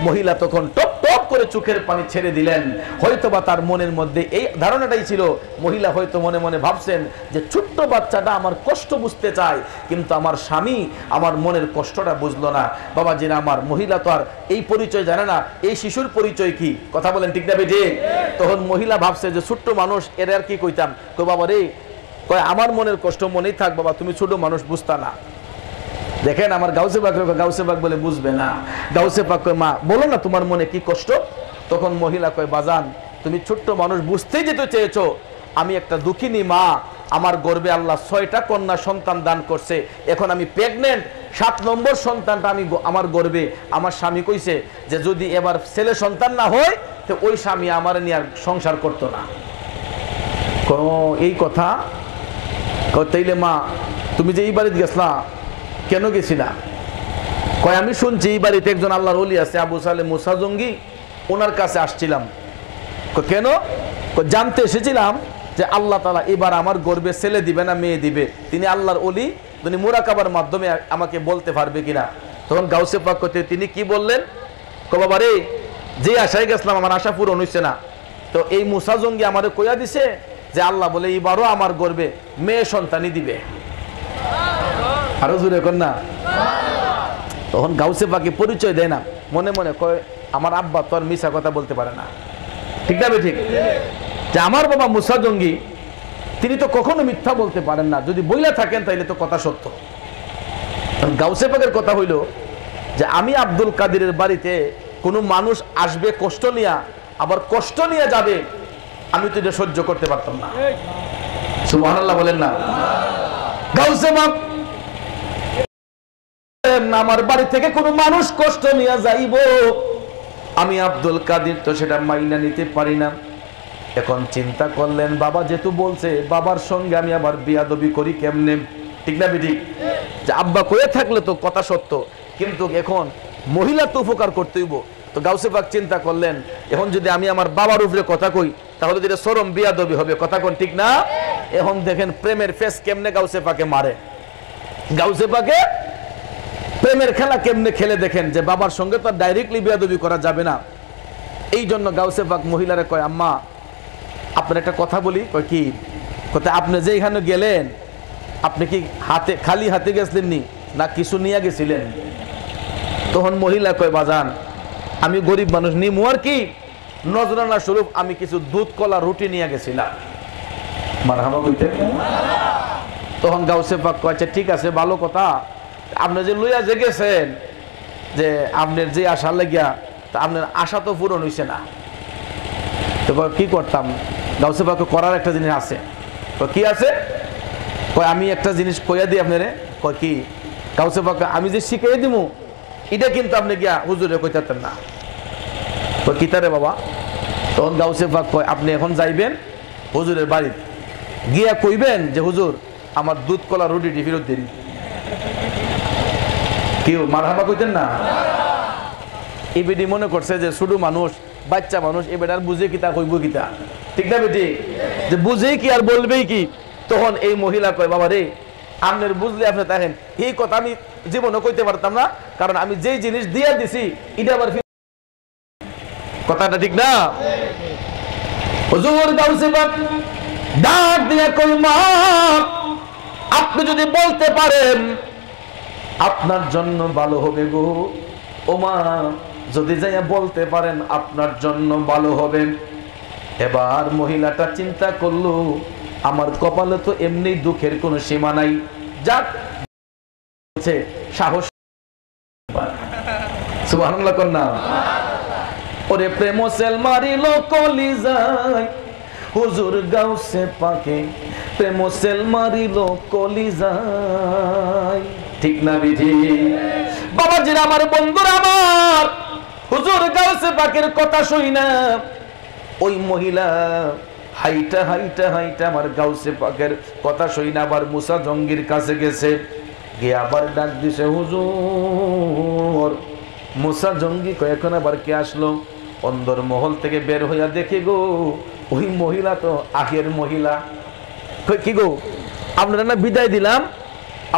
মহিলা তখন টপ টপ করে চোখের পানি ছেড়ে দিলেন। হয়তোবা তার মনের মধ্যে এই ধারণাটাই ছিল, মহিলা হয়তো মনে মনে ভাবছেন যে ছোট্ট বাচ্চাটা আমার কষ্ট বুঝতে চায়, কিন্তু আমার স্বামী আমার মনের কষ্টটা বুঝলো না। বাবা জিরা আমার মহিলা তো আর এই পরিচয় জানে না, এই শিশুর পরিচয় কি, কথা বলেন ঠিক না ঠিক? তখন মহিলা ভাবছে যে ছোট্ট মানুষ এর আর কি কইতাম, কই বাবা রে কয় আমার মনের কষ্ট মনেই থাক বাবা, তুমি ছোট মানুষ বুঝতা না। দেখেন আমার গাউসে পাক বলে বুঝবে না। গাউসে পাক কয় মা বলো না তোমার মনে কি কষ্ট। তখন মহিলা কয় বাজান তুমি ছোট্ট মানুষ বুঝতেই যেতে চেয়েছো, আমি একটা দুঃখিনী মা, আমার গর্ভে আল্লাহ 6টা কন্যা সন্তান দান করছে, এখন আমি প্রেগনেন্ট, 7 নম্বর সন্তানটা আমি আমার গর্ভে। আমার স্বামী কইছে যে যদি এবার ছেলে সন্তান না হয় তো ওই স্বামী আমার নিয়ে আর সংসার করতো না। এই কথা তাইলে মা তুমি যে এই বাড়িতে গেছলা কেন গেছিলা? কয় আমি শুনছি এই বাড়িতে একজন আল্লাহর ওলি আছে আবু সালে মুসা জঙ্গি, ওনার কাছে আসছিলাম। কেন? জানতে এসেছিলাম যে আল্লাহ তাআলা এবার আমার গর্ভে ছেলে দিবে না মেয়ে দিবে, তিনি আল্লাহর ওলি, তিনি মুরাকাবার মাধ্যমে আমাকে বলতে পারবে কিনা। তখন গাউসে পাক করতে তিনি কি বললেন, বাবা রে যে আশায় গেছিলাম আমার আশা পূরণ হইছে না, তো এই মুসা জঙ্গি আমারে কইয়া দিছে যে আল্লাহ বলে এবারও আমার গর্ভে মেয়ে সন্তানই দিবে। আরো জোরে কর না। তখন গাউসে পাকে পরিচয় দেয় না, মনে মনে কয় আমার আব্বা তো আর মিছা কথা বলতে পারে না, ঠিক না ঠিক? যে আমার বাবা মুসা জঙ্গি তিনি তো কখনো মিথ্যা বলতে পারেন না, যদি বইলা থাকেন তাইলে তো কথা সত্য। গাউসে পাকের কথা হইল যে আমি আব্দুল কাদিরের বাড়িতে কোনো মানুষ আসবে কষ্ট নিয়া, আবার কষ্ট নিয়ে যাবে, আমি তো এটা সহ্য করতে পারতাম না। সুবহানাল্লাহ বলেন না। গাউসে পাক আমার বাড়ি থেকে কোনো মানুষ কষ্ট নিয়ে যাইব, আমি আব্দুল কাদির তো সেটা মাইনা নিতে পারি না। এখন চিন্তা করলেন বাবা যেহেতু বলছে, বাবার সঙ্গে আমি আবার বিয়াদবি করি কেমনে, ঠিক না ঠিক? যে আব্বা কয়ে থাকলে তো কথা সত্য, কিন্তু এখন মহিলা তো উপকার করতেইব। তো গাউসে পাক চিন্তা করলেন এখন যদি আমি আমার বাবার উপরে কথা কই তাহলে যেটা চরম বিয়াদবি হবে, কথা কোন ঠিক না? এখন দেখেন প্রেমের ফেস কেমনে গাউসে পাকে মারে। গাউসে পাকে প্রেমের খেলা কেমনে খেলে দেখেন, যে বাবার সঙ্গে তো ডাইরেক্টলি বিয়াদবি করা যাবে না। এই জন্য গাউসে পাক মহিলারে কয় আম্মা আপনার একটা কথা বলি। কয় কি? কোথায় আপনি যে এখানে গেলেন আপনি কি হাতে খালি হাতে গেছিলেন নি না কিছু নিয়ে গেছিলেন? তখন মহিলা কয় বাজান আমি গরিব মানুষ নিমু আর কি, নজরানা স্বরূপ আমি কিছু দুধ কলা রুটি নিয়ে গেছিলাম। মারহাবা কইতে। তখন গাউসে পাক কয় আচ্ছা ঠিক আছে ভালো কথা, আপনি যে লইয়া যে গেছেন যে আপনার যে আশা লাগিয়া, তা আপনার আশা তো পূরণ হইছে না, তো কি করতাম? গাউসে পাক করার একটা জিনিস আছে। কি আছে? কয় আমি একটা জিনিস কইয়া দিই আপনারে। কয় কি? গাউসে পাক আমি যে শিখাই দিব এটা কিন্তু আপনি গিয়া হুজুরে কইতেন না। তো কি তারে বাবা? তখন গাউসে পাক কয় আপনি এখন যাইবেন হুজুরের বাড়ি, গিয়া কইবেন যে হুজুর আমার দুধ কলা রুটিটি ফেরত দিন। কেউ মারহাবা কইতেন না? এই বেটি মনে করছে যে ছোট মানুষ বাচ্চা মানুষ, এ বেটার বুঝে কিতা কইব কিতা, ঠিক না বেটি? যে বুঝেই কি আর বলবেই কি। তখন এই মহিলা কয় বাবা রে আপনার বুঝলে আপনি দেখেন এই কথা আমি জীবনে কইতে পারতাম না, কারণ আমি যেই জিনিস দিয়া দিছি এটা আবার কথাটা ঠিক না? হুজুর গাউসে পাক ডাক দিয়া কই মা আপনি যদি বলতে পারেন আপনার জন্য ভালো হবে গো, ও মা যদি যাইয়া বলতে পারেন আপনার জন্য ভালো হবে। এবার মহিলাটা চিন্তা করলো আমার কপালে তো এমনি দুঃখের কোনো সীমা নাই, যাক সাহস। সুবহানাল্লাহ কন্যা। ওরে প্রেম সেল মারিল কলিজায় হুজুর গাউসে পাকে, প্রেম সেল মারিল কলিজায়। ঠিক না বিধি? বাবাজিরা আমার, বন্ধুরা আমার, হুজুর গাউসে পাকের কথা শুই না ওই মহিলা হাইটা হাইটা হাইটা আমার গাউসে পাকের কথা শুই না আবার মুসা জঙ্গির কাছে গেছে, গিয়ে আবার ডাক দিছে হুজুর। মুসা জঙ্গি কয়েকক্ষণ আবার কে আসলো, অন্দর মহল থেকে বের হইয়া দেখে গো ওই মহিলা তো আগের মহিলা। কি গো, আপনারা না বিদায় দিলাম,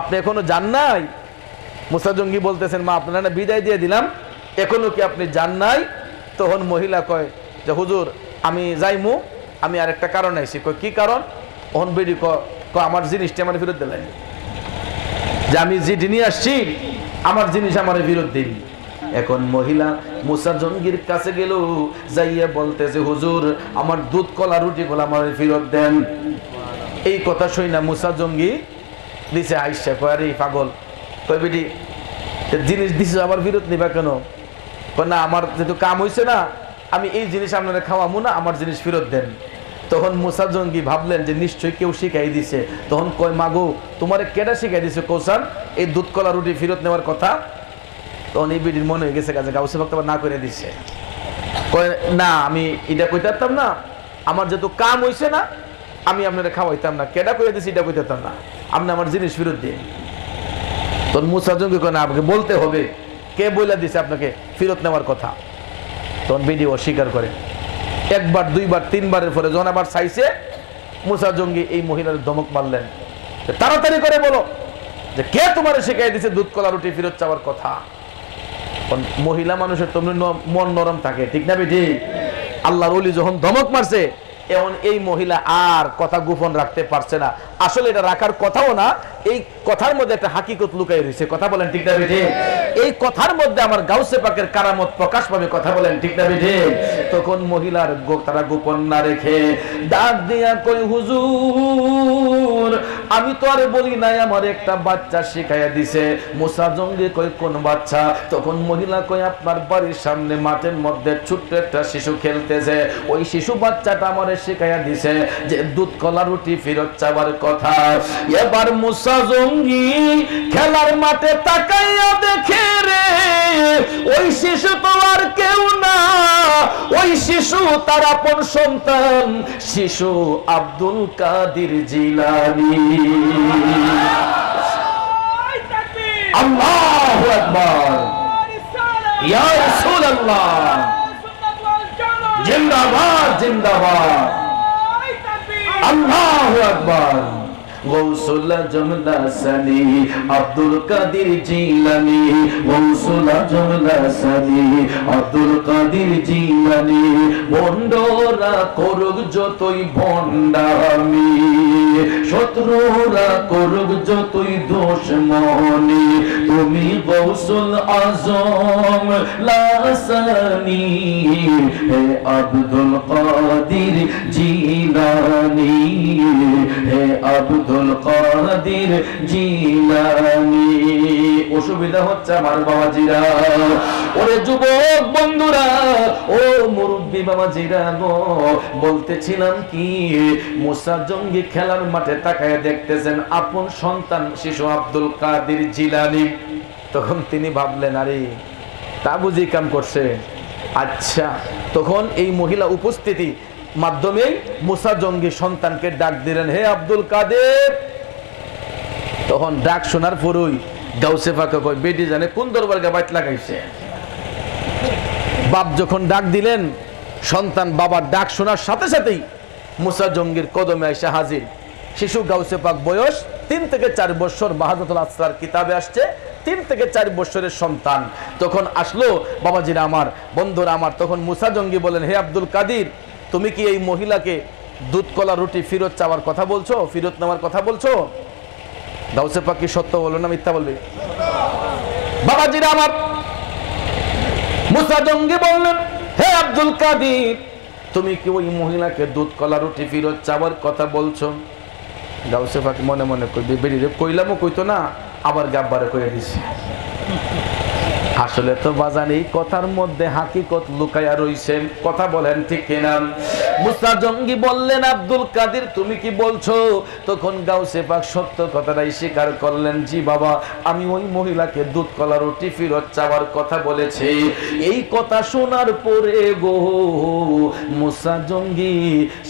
আপনি এখনো যান নাই? মুসা জঙ্গি বলতেছেন, মা আপনারা না বিদায় দিয়ে দিলাম, এখনো কি আপনি যান নাই? তখন মহিলা কয় যে হুজুর আমি যাইমু, আমি আর একটা কারণ আইছি। কয় কি কারণ? ওহন বেডি আমার জিনিসটা আমার ফেরত দিলেন, যে আমি যেটি নিয়ে আসছি আমার জিনিস আমার ফেরত দিবি। এখন মহিলা মুসা জঙ্গির কাছে গেল, যাইয়া বলতেছে হুজুর আমার দুধ কলা রুটি গুলো আমার ফেরত দেন। এই কথা শুই না মুসা জঙ্গি দিছে আইসা, কয় আরে পাগল, কয় বেটি জিনিস দিছে আবার ফেরত নিবা কেন? কয় না আমার যেহেতু কাম হয়েছে না, আমি এই জিনিস আপনারা খাওয়াবো না, আমার জিনিস ফেরত দেন। তখন মুসা জঙ্গি ভাবলেন যে নিশ্চয়ই কেউ শিখাই দিছে। তখন কয় মাগো তোমারে কেডা শিখাই দিছে কৌসান এই দুধ কলা রুটি ফেরত নেওয়ার কথা? তখন এই বিডির মনে হয়ে গেছে কাজে গাউসে পাক না করে দিছে। কয় না আমি এটা কইতে পারতাম না, আমার যেহেতু কাম হয়েছে না আমি আপনারা খাওয়াইতাম না, কেডা করে দিছি এটা কইতে পারতাম না, আপনি আমার জিনিস ফেরত দিন। তখন মুসা জঙ্গি কয় না আপনাকে বলতে হবে, কে বলে দিছে আপনাকে ফেরত নেওয়ার কথা? তখন বিডি অস্বীকার করে। একবার দুইবার তিনবারের পরে যখন আবার চাইছে, মুসা জঙ্গি এই মহিলার ধমক মারলেন, তাড়াতাড়ি করে বলো যে কে তোমার শিখাই দিছে দুধ কলা রুটি ফেরত চাওয়ার কথা। মহিলা মানুষের তেমনি মন নরম থাকে, ঠিক না বেটি? আল্লাহর ওলি যখন ধমক মারছে, এখন এই মহিলা আর কথা গোপন রাখতে পারছে না। আসলে এটা রাখার কথাও না, এই কথার মধ্যে একটা হাকিকত লুকাই রয়েছে। কথা বলেন ঠিক না বেটি? এই কথার মধ্যে আমার গাউসে পাকের কারামত প্রকাশ পাবে। কথা বলেন ঠিক না বেটি? তখন মহিলার তারা গোপন না রেখে ডাক দিয়া কই হুজুর আমি তো আর বলি নাই, আমার একটা বাচ্চা শিখাইয়া দিছে। মুসা জঙ্গি কই কোন বাচ্চা? তখন মহিলা কই আপনার বাড়ির সামনে মাঠের মধ্যে ছোট্ট একটা শিশু খেলতেছে, ওই শিশু বাচ্চাটা আমারে শিখাইয়া দিছে যে দুধ কলা রুটি ফেরত চাওয়ার কথা। এবার মুসা জঙ্গি খেলার মাঠে তাকাইয়া দেখে রে ওই শিশু তো আর কেউ না, ওই শিশু তার আপন সন্তান, শিশু আব্দুল কাদের জিলানী। আল্লাহু আকবার, ইয়া রাসূলুল্লাহ, জিন্দাবাদ জিন্দাবাদ, আল্লাহু আকবার। গৌসুল জমলা সানি আব্দুল কাদের জিলানী, গৌসুল জমলা সানি আব্দুল কাদের জিলানী। বন্ডরা করুক যতই ভণ্ডামি, শত্রুরা করুক যতই দুশমনি, তুমি গৌসুল আজম লাসানি হে আব্দুল কাদের জিলানী, হে আব্দুল কাদের জিলানী। অসুবিধা হচ্ছে আমার বাবাজিরা, ওরে যুবক বন্ধুরা, ও মুরব্বী বাবাজিরা গো, বলতেছিলাম কি, মুসা জঙ্গি খেলার মাঠে তাকায় দেখতেছেন আপন সন্তান শিশু আব্দুল কাদের জিলানী। তখন তিনি ভাবলেন আরে তা বুঝি কাম করছে। আচ্ছা, তখন এই মহিলা উপস্থিতি মাধ্যমে মুসা জঙ্গি সন্তানকে ডাক দিলেন, হে আব্দুল কাদের। তখন ডাক শোনার পরই গাউসে পাক কয় বেটি জানে কোন দরবারকে বাইত লাগাইছে। বাপ যখন ডাক দিলেন, সন্তান বাবার ডাক শোনার সাথে সাথেই মুসা জঙ্গির কদমে এসে হাজির। শিশু গাউসে পাক বয়স 3 থেকে 4 বছর, বাহাদুল আসরার কিতাবে আসছে 3 থেকে 4 বছরের সন্তান। তখন আসলো বাবাজিরা আমার, বন্ধুরা আমার, তখন মুসা জঙ্গি বলেন, হে আব্দুল কাদের, তুমি কি এই মহিলাকে দুধ কলা রুটি ফেরত চাওয়ার কথা বলছো, ফেরত নেওয়ার কথা বলছো? গাউসে পাক কি সত্য বলবে না মিথ্যা বলবে? বাবাজিরা আমার, মুসা জঙ্গি বললেন, হে আব্দুল কাদের, তুমি কি ওই মহিলাকে দুধ কলা রুটি ফেরত চাওয়ার কথা বলছো? গাউসে পাক মনে মনে কইবে বেরিয়ে কইলামও কইতো না, আবার গাব্বারে কয়ে দিছে। আসলে তো বাজান এই কথার মধ্যে হাকিকত লুকায়া রইছে, কথা বলেন ঠিক কিনা? মুসা জঙ্গি বললেন, আব্দুল কাদের তুমি কি বলছো? তখন গাউসে পাক সত্য কথাটাই স্বীকার করলেন, জি বাবা, আমি ওই মহিলাকে দুধ কলা রুটি ফেরত চাওয়ার কথা বলেছি। এই কথা শোনার পরে গো মুসা জঙ্গি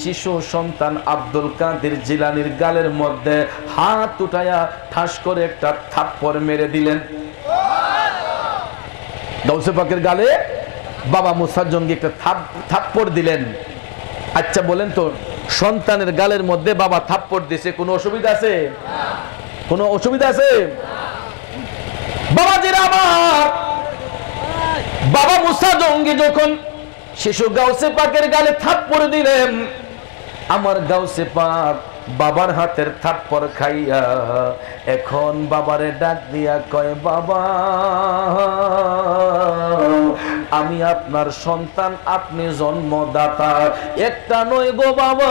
শিশু সন্তান আব্দুল কাদের জিলানীর গালের মধ্যে হাত উঠায়া ঠাস করে একটা থাপ্পড় মেরে দিলেন। গাউসে পাকের গালে বাবা মুসা জঙ্গি একটা থাপ্পড় দিলেন। আচ্ছা বলেন তো, সন্তানের গালের মধ্যে বাবা থাপ্পড় দিছে, কোনো অসুবিধা আছে? কোনো অসুবিধা আছে? বাবাজিরা আমার, বাবা মুসা জঙ্গি যখন শিশু গাউসে পাকের গালে থাপ্পড় দিলেন, আমার গাউসে পাক বাবার হাতের থাপ্পড় খাইয়া এখন বাবারে ডাক দিয়া কয়, বাবা আমি আপনার সন্তান, আপনি জন্মদাতা, একটা নয় গো বাবা,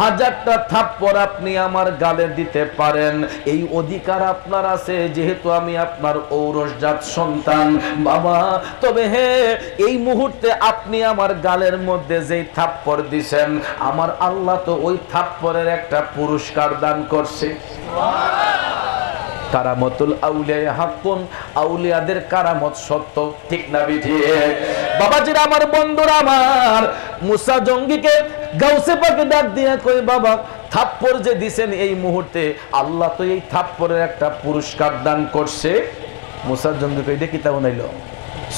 হাজারটা থাপ্পড় আপনি আমার গালে দিতে পারেন, এই অধিকার আপনার আছে, যেহেতু আমি আপনার ঔরসজাত সন্তান বাবা। তবে হে, এই মুহূর্তে আপনি আমার গালের মধ্যে যেই থাপ্পড় দিছেন, আমার আল্লাহ তো ওই থাপ্পড়ের একটা পুরস্কার দান করছে। কারামতুল আউলিয়া হাক্কুন, আউলিয়াদের কারামত সত্য, ঠিক না বিঠিক? বাবাজিরা আমার, বন্ধুরা আমার, মুসা জঙ্গিকে গাউসে পাকে ডাক দিয়া কই, বাবা থাপ্পড় যে দিছেন এই মুহূর্তে, আল্লাহ তো এই থাপ্পড়ের একটা পুরস্কার দান করছে। মুসা জঙ্গি কই, এটা কি তা বানাইল?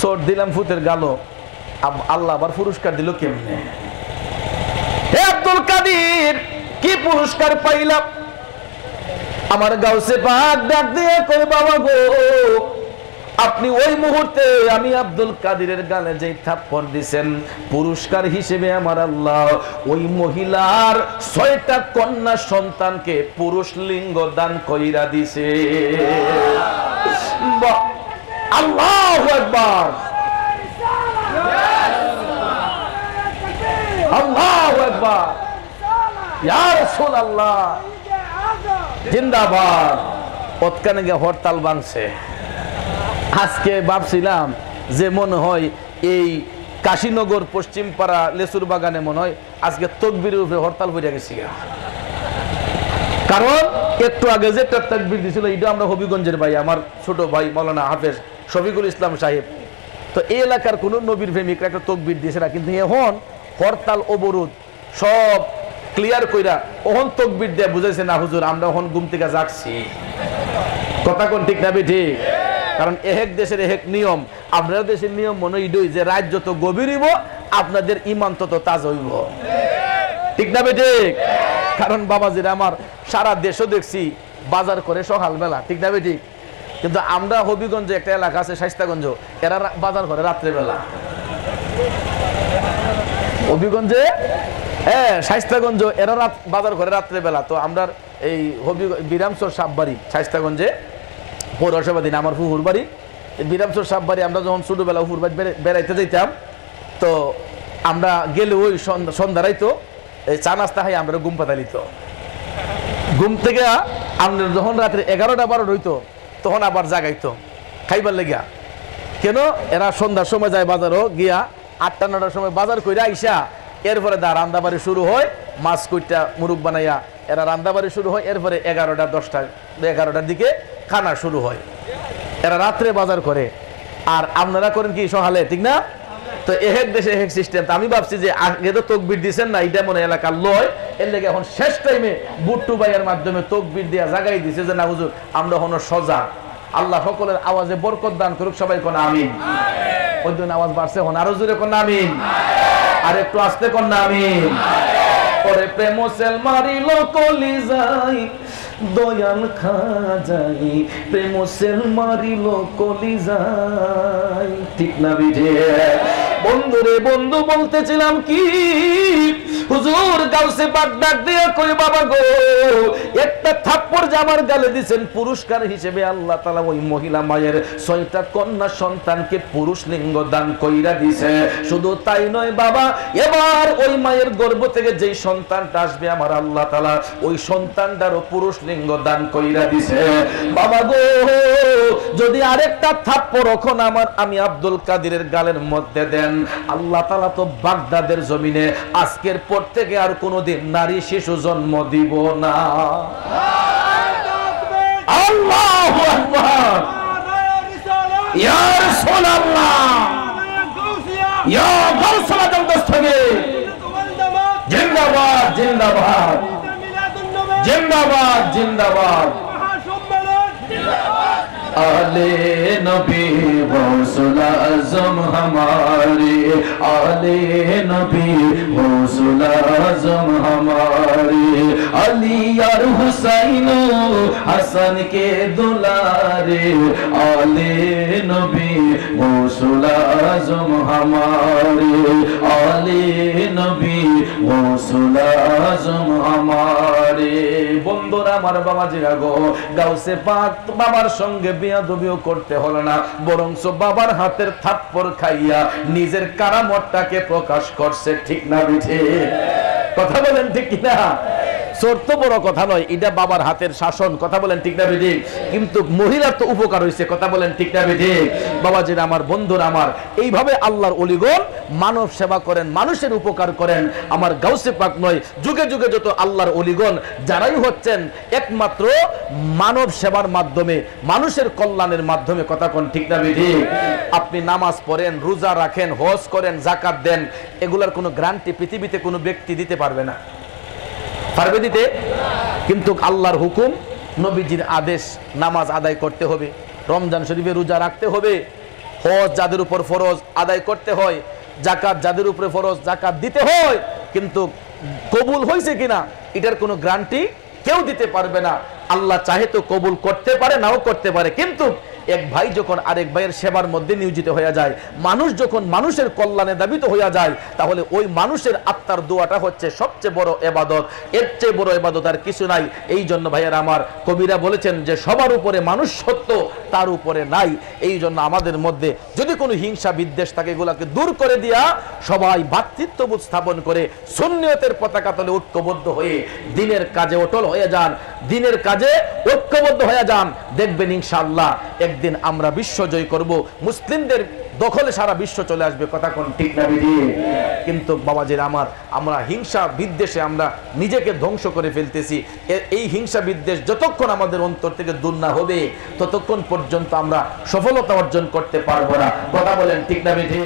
চোট দিলাম ফুতের গালো, আল্লাহ আবার পুরস্কার দিল কেমনে? হে আব্দুল কাদের, কি পুরস্কার পাইলাম? আমার গাউসে পাক ডাক দিয়ে কই, বাবা গো, আপনি ওই মুহূর্তে আমি আব্দুল কাদিরের গালে যেই থাপ্পড় দিছেন, পুরস্কার হিসেবে আমার আল্লাহ ওই মহিলার 6টা কন্যা সন্তানকে পুরুষ লিঙ্গ দান কইরা দিছে। আল্লাহু আকবার, আল্লাহু আকবার, ইয়া রাসূলুল্লাহ জিন্দাবাদ। ওতকানে গিয়ে হরতাল ভাঙছে। আজকে ভাবছিলাম যে মনে হয় এই কাশীনগর পশ্চিমপাড়া লেসুর বাগানে মনে হয় আজকে তকবীরের উপরে হরতাল হয়ে গেছি, কারণ একটু আগে যে তাকবীর দিছিল এটা আমরা হবিগঞ্জের ভাই, আমার ছোট ভাই মাওলানা হাফেজ শফিকুল ইসলাম সাহেব, তো এই এলাকার কোন নবীর প্রেমিকরা একটা তকবীর দিয়েছে না, কিন্তু এখন হরতাল অবরোধ সব ক্লিয়ার কইরা ওহন তকবীর দিয়ে বুঝাইছে, না হুজুর আমরা ওহন ঘুম থেকে জাগছি। কথা কোন ঠিক না ঠিক? কারণ এক দেশের এক নিয়ম, আপনার দেশের নিয়ম মনে ইডই যে রাত যত গভীর হইব আপনাদের ঈমান তত তাজা হইব, ঠিক না ঠিক? কারণ বাবাজিরা আমার, সারা দেশও দেখছি বাজার করে সকালবেলা, ঠিক না ঠিক? কিন্তু আমরা হবিগঞ্জে একটা এলাকা আছে শাইস্তাগঞ্জ, এরা বাজার করে রাত্রেবেলা। হবিগঞ্জে শাইস্তাগঞ্জ এরা বাজার করে রাত্রেবেলা। তো আমরা এই বিরামচর সাববাড়ি শাইস্তাগঞ্জে পৌরসভাধীন আমার ফুহুর বাড়ি, বিরামচর সাববাড়ি, আমরা যখন ছোটবেলা ফুহুর বাড়ি বেড়াইতে যাইতাম, তো আমরা গেলে ওই সন্ধ্যারাই তো এই চা নাস্তা খাই আমরা ঘুম পাতালিত। ঘুম থেকে আমরা যখন রাত্রে 11টা 12টা হইতো তখন আবার জাগাইতো খাইবার লেগিয়া। কেন? এরা সন্ধ্যার সময় যায় বাজারও গিয়া, 8টা 9টার সময় বাজার কইরা আইসা এরপরে রান্দাবাড়ি শুরু হয়, মাছ কইটা মুরুগ বানাইয়া এরা রান্দাবাড়ি শুরু হয়, এরপরে 11টা 10টা 11টার দিকে খানা শুরু হয়। এরা রাত্রে বাজার করে, আর আপনারা করেন কি সকালে, ঠিক না? তো এক দেশে এক সিস্টেম। আমি ভাবছি যে আগে তো তকবির দিচ্ছেন না, এটা মনে এলাকার লয়, এর লেগে এখন শেষ টাইমে বুট্টু ভাইয়ের মাধ্যমে তকবির দিয়া জাগাই দিছে যে না হুজুর আমরা হন সজা। আল্লাহ সকলের আওয়াজে বরকত দান করুক, সবাই কোন আমিন। ওই দিন আওয়াজ বাড়ছে, হন আরো জোরে কোন আমিন, আর একটু আস্তে কোন আমিন। পরে প্রেম সেল মারিল কলি যাই দয়াল খাজাই, প্রেম সেল মারিল কলি যাই, ঠিক না বিজে? বন্ধুরে বন্ধু বলতেছিলাম কি, হুজুর গাউসে পাক ডাক দিয়ে কই বাবা গো, একটা থাপ্পড় যে আমার গালে দিবেন পুরস্কার হিসেবে আল্লাহ তাআলা ওই মহিলা মায়ের 6টা কন্যা সন্তানকে পুরুষ লিঙ্গ দান কইরা দিছে। শুধু তাই নয় বাবা, এবার ওই মায়ের গর্ভ থেকে যেই সন্তানটা আসবে আমার আল্লাহ তাআলা ওই সন্তানটারও পুরুষ লিঙ্গ দান কইরা দিছে। বাবা গো, যদি আরেকটা থাপ্পড় এখন আমি আব্দুল কাদিরের গালের মধ্যে দেন, আল্লাহ তাআলা তো বাগদাদের জমিনে আজকের পর থেকে আর কোনোদিন নারী শিশু জন্ম দিব না। আল্লাহু আকবার, ইয়া রাসূলুল্লাহ, ইয়া গাউসুল আজম দস্তগীর, জিন্দাবাদ জিন্দাবাদ জিন্দাবাদ জিন্দাবাদ। आले नबी गौसुल आज़म हमारे, आले नबी गौसुल आज़म हमारे, अली और हुसैन हसन के दुलारे, आले नबी गौसुल आज़म हमारे, आले नबी गौसुल आज़म हमारे। বন্ধুরা আমার বাবাজিরা গো, গাউসে পাক বাবার সঙ্গে বেয়াদবিও করতে হলো না, বরঞ্চ বাবার হাতের থাপ্পড় খাইয়া নিজের কারামতটাকে প্রকাশ করছে। ঠিক না বিঠে? কথা বলেন ঠিক কিনা? ছোট্ট বড় কথা নয়, এটা বাবার হাতের শাসন। কথা বলেন ঠিক না বিঠে? কিন্তু মহিলার তো উপকার হয়েছে। কথা বলেন ঠিক না বিঠে? বাবাজিরা আমার, বন্ধুরা আমার, এইভাবে আল্লাহর ওলিগণ মানব সেবা করেন, মানুষের উপকার করেন। আমার গাউসে পাক নয়, যুগে যুগে যত আল্লাহর ওলিগণ যারাই হচ্ছেন একমাত্র মানব সেবার মাধ্যমে, মানুষের কল্যাণের মাধ্যমে। কথা কোন ঠিক না বিঠে? আপনি নামাজ পড়েন, রোজা রাখেন, হজ করেন, যাকাত দেন, এগুলার কোনো গ্যারান্টি পৃথিবীতে কোনো ব্যক্তি দিতে পারবে না। পারবে দিতে? কিন্তু আল্লাহর হুকুম, নবীজির আদেশ, নামাজ আদায় করতে হবে, রমজান শরীফে রোজা রাখতে হবে, হজ যাদের উপর ফরজ আদায় করতে হয়, যাকাত যাদের উপরে ফরজ যাকাত দিতে হয়। কিন্তু কবুল হয়েছে কিনা এটার কোনো গ্যারান্টি কেউ দিতে পারবে না। আল্লাহ চাহে তো কবুল করতে পারে, নাও করতে পারে। কিন্তু এক ভাই যখন আরেক ভাইয়ের সেবার মধ্যে নিয়োজিত হয়ে যায়, মানুষ যখন মানুষের কল্যাণে দাবিত হয়ে যায়, তাহলে ওই মানুষের আত্মার দোয়াটা হচ্ছে সবচেয়ে বড় ইবাদত। এর চেয়ে বড় ইবাদত আর কিছু নাই। এই জন্য ভাইয়েরা আমার, কবিরা বলেছেন যে সবার উপরে মানুষ সত্য, তার উপরে নাই। এই জন্য আমাদের মধ্যে যদি কোনো হিংসা বিদ্বেষ থাকে, এগুলাকে দূর করে দিয়া সবাই ভ্রাতৃত্ববোধ স্থাপন করে সুন্নিয়তের পতাকা তলে ঐক্যবদ্ধ হয়ে দিনের কাজে অটল হয়ে যান, দিনের কাজে ঐক্যবদ্ধ হয়ে যান। দেখবেন ইনশাআল্লাহ একদিন আমরা বিশ্ব জয় করব, মুসলিমদের দখলে সারা বিশ্ব চলে আসবে। কথা কোন ঠিক না বিধি? কিন্তু বাবাজির আমার, আমরা হিংসা বিদ্বেষে আমরা নিজেকে ধ্বংস করে ফেলতেছি। এই হিংসা বিদ্বেষ যতক্ষণ আমাদের অন্তর থেকে দূর না হবে, ততক্ষণ পর্যন্ত আমরা সফলতা অর্জন করতে পারবো না। কথা বলেন ঠিক না বিধি?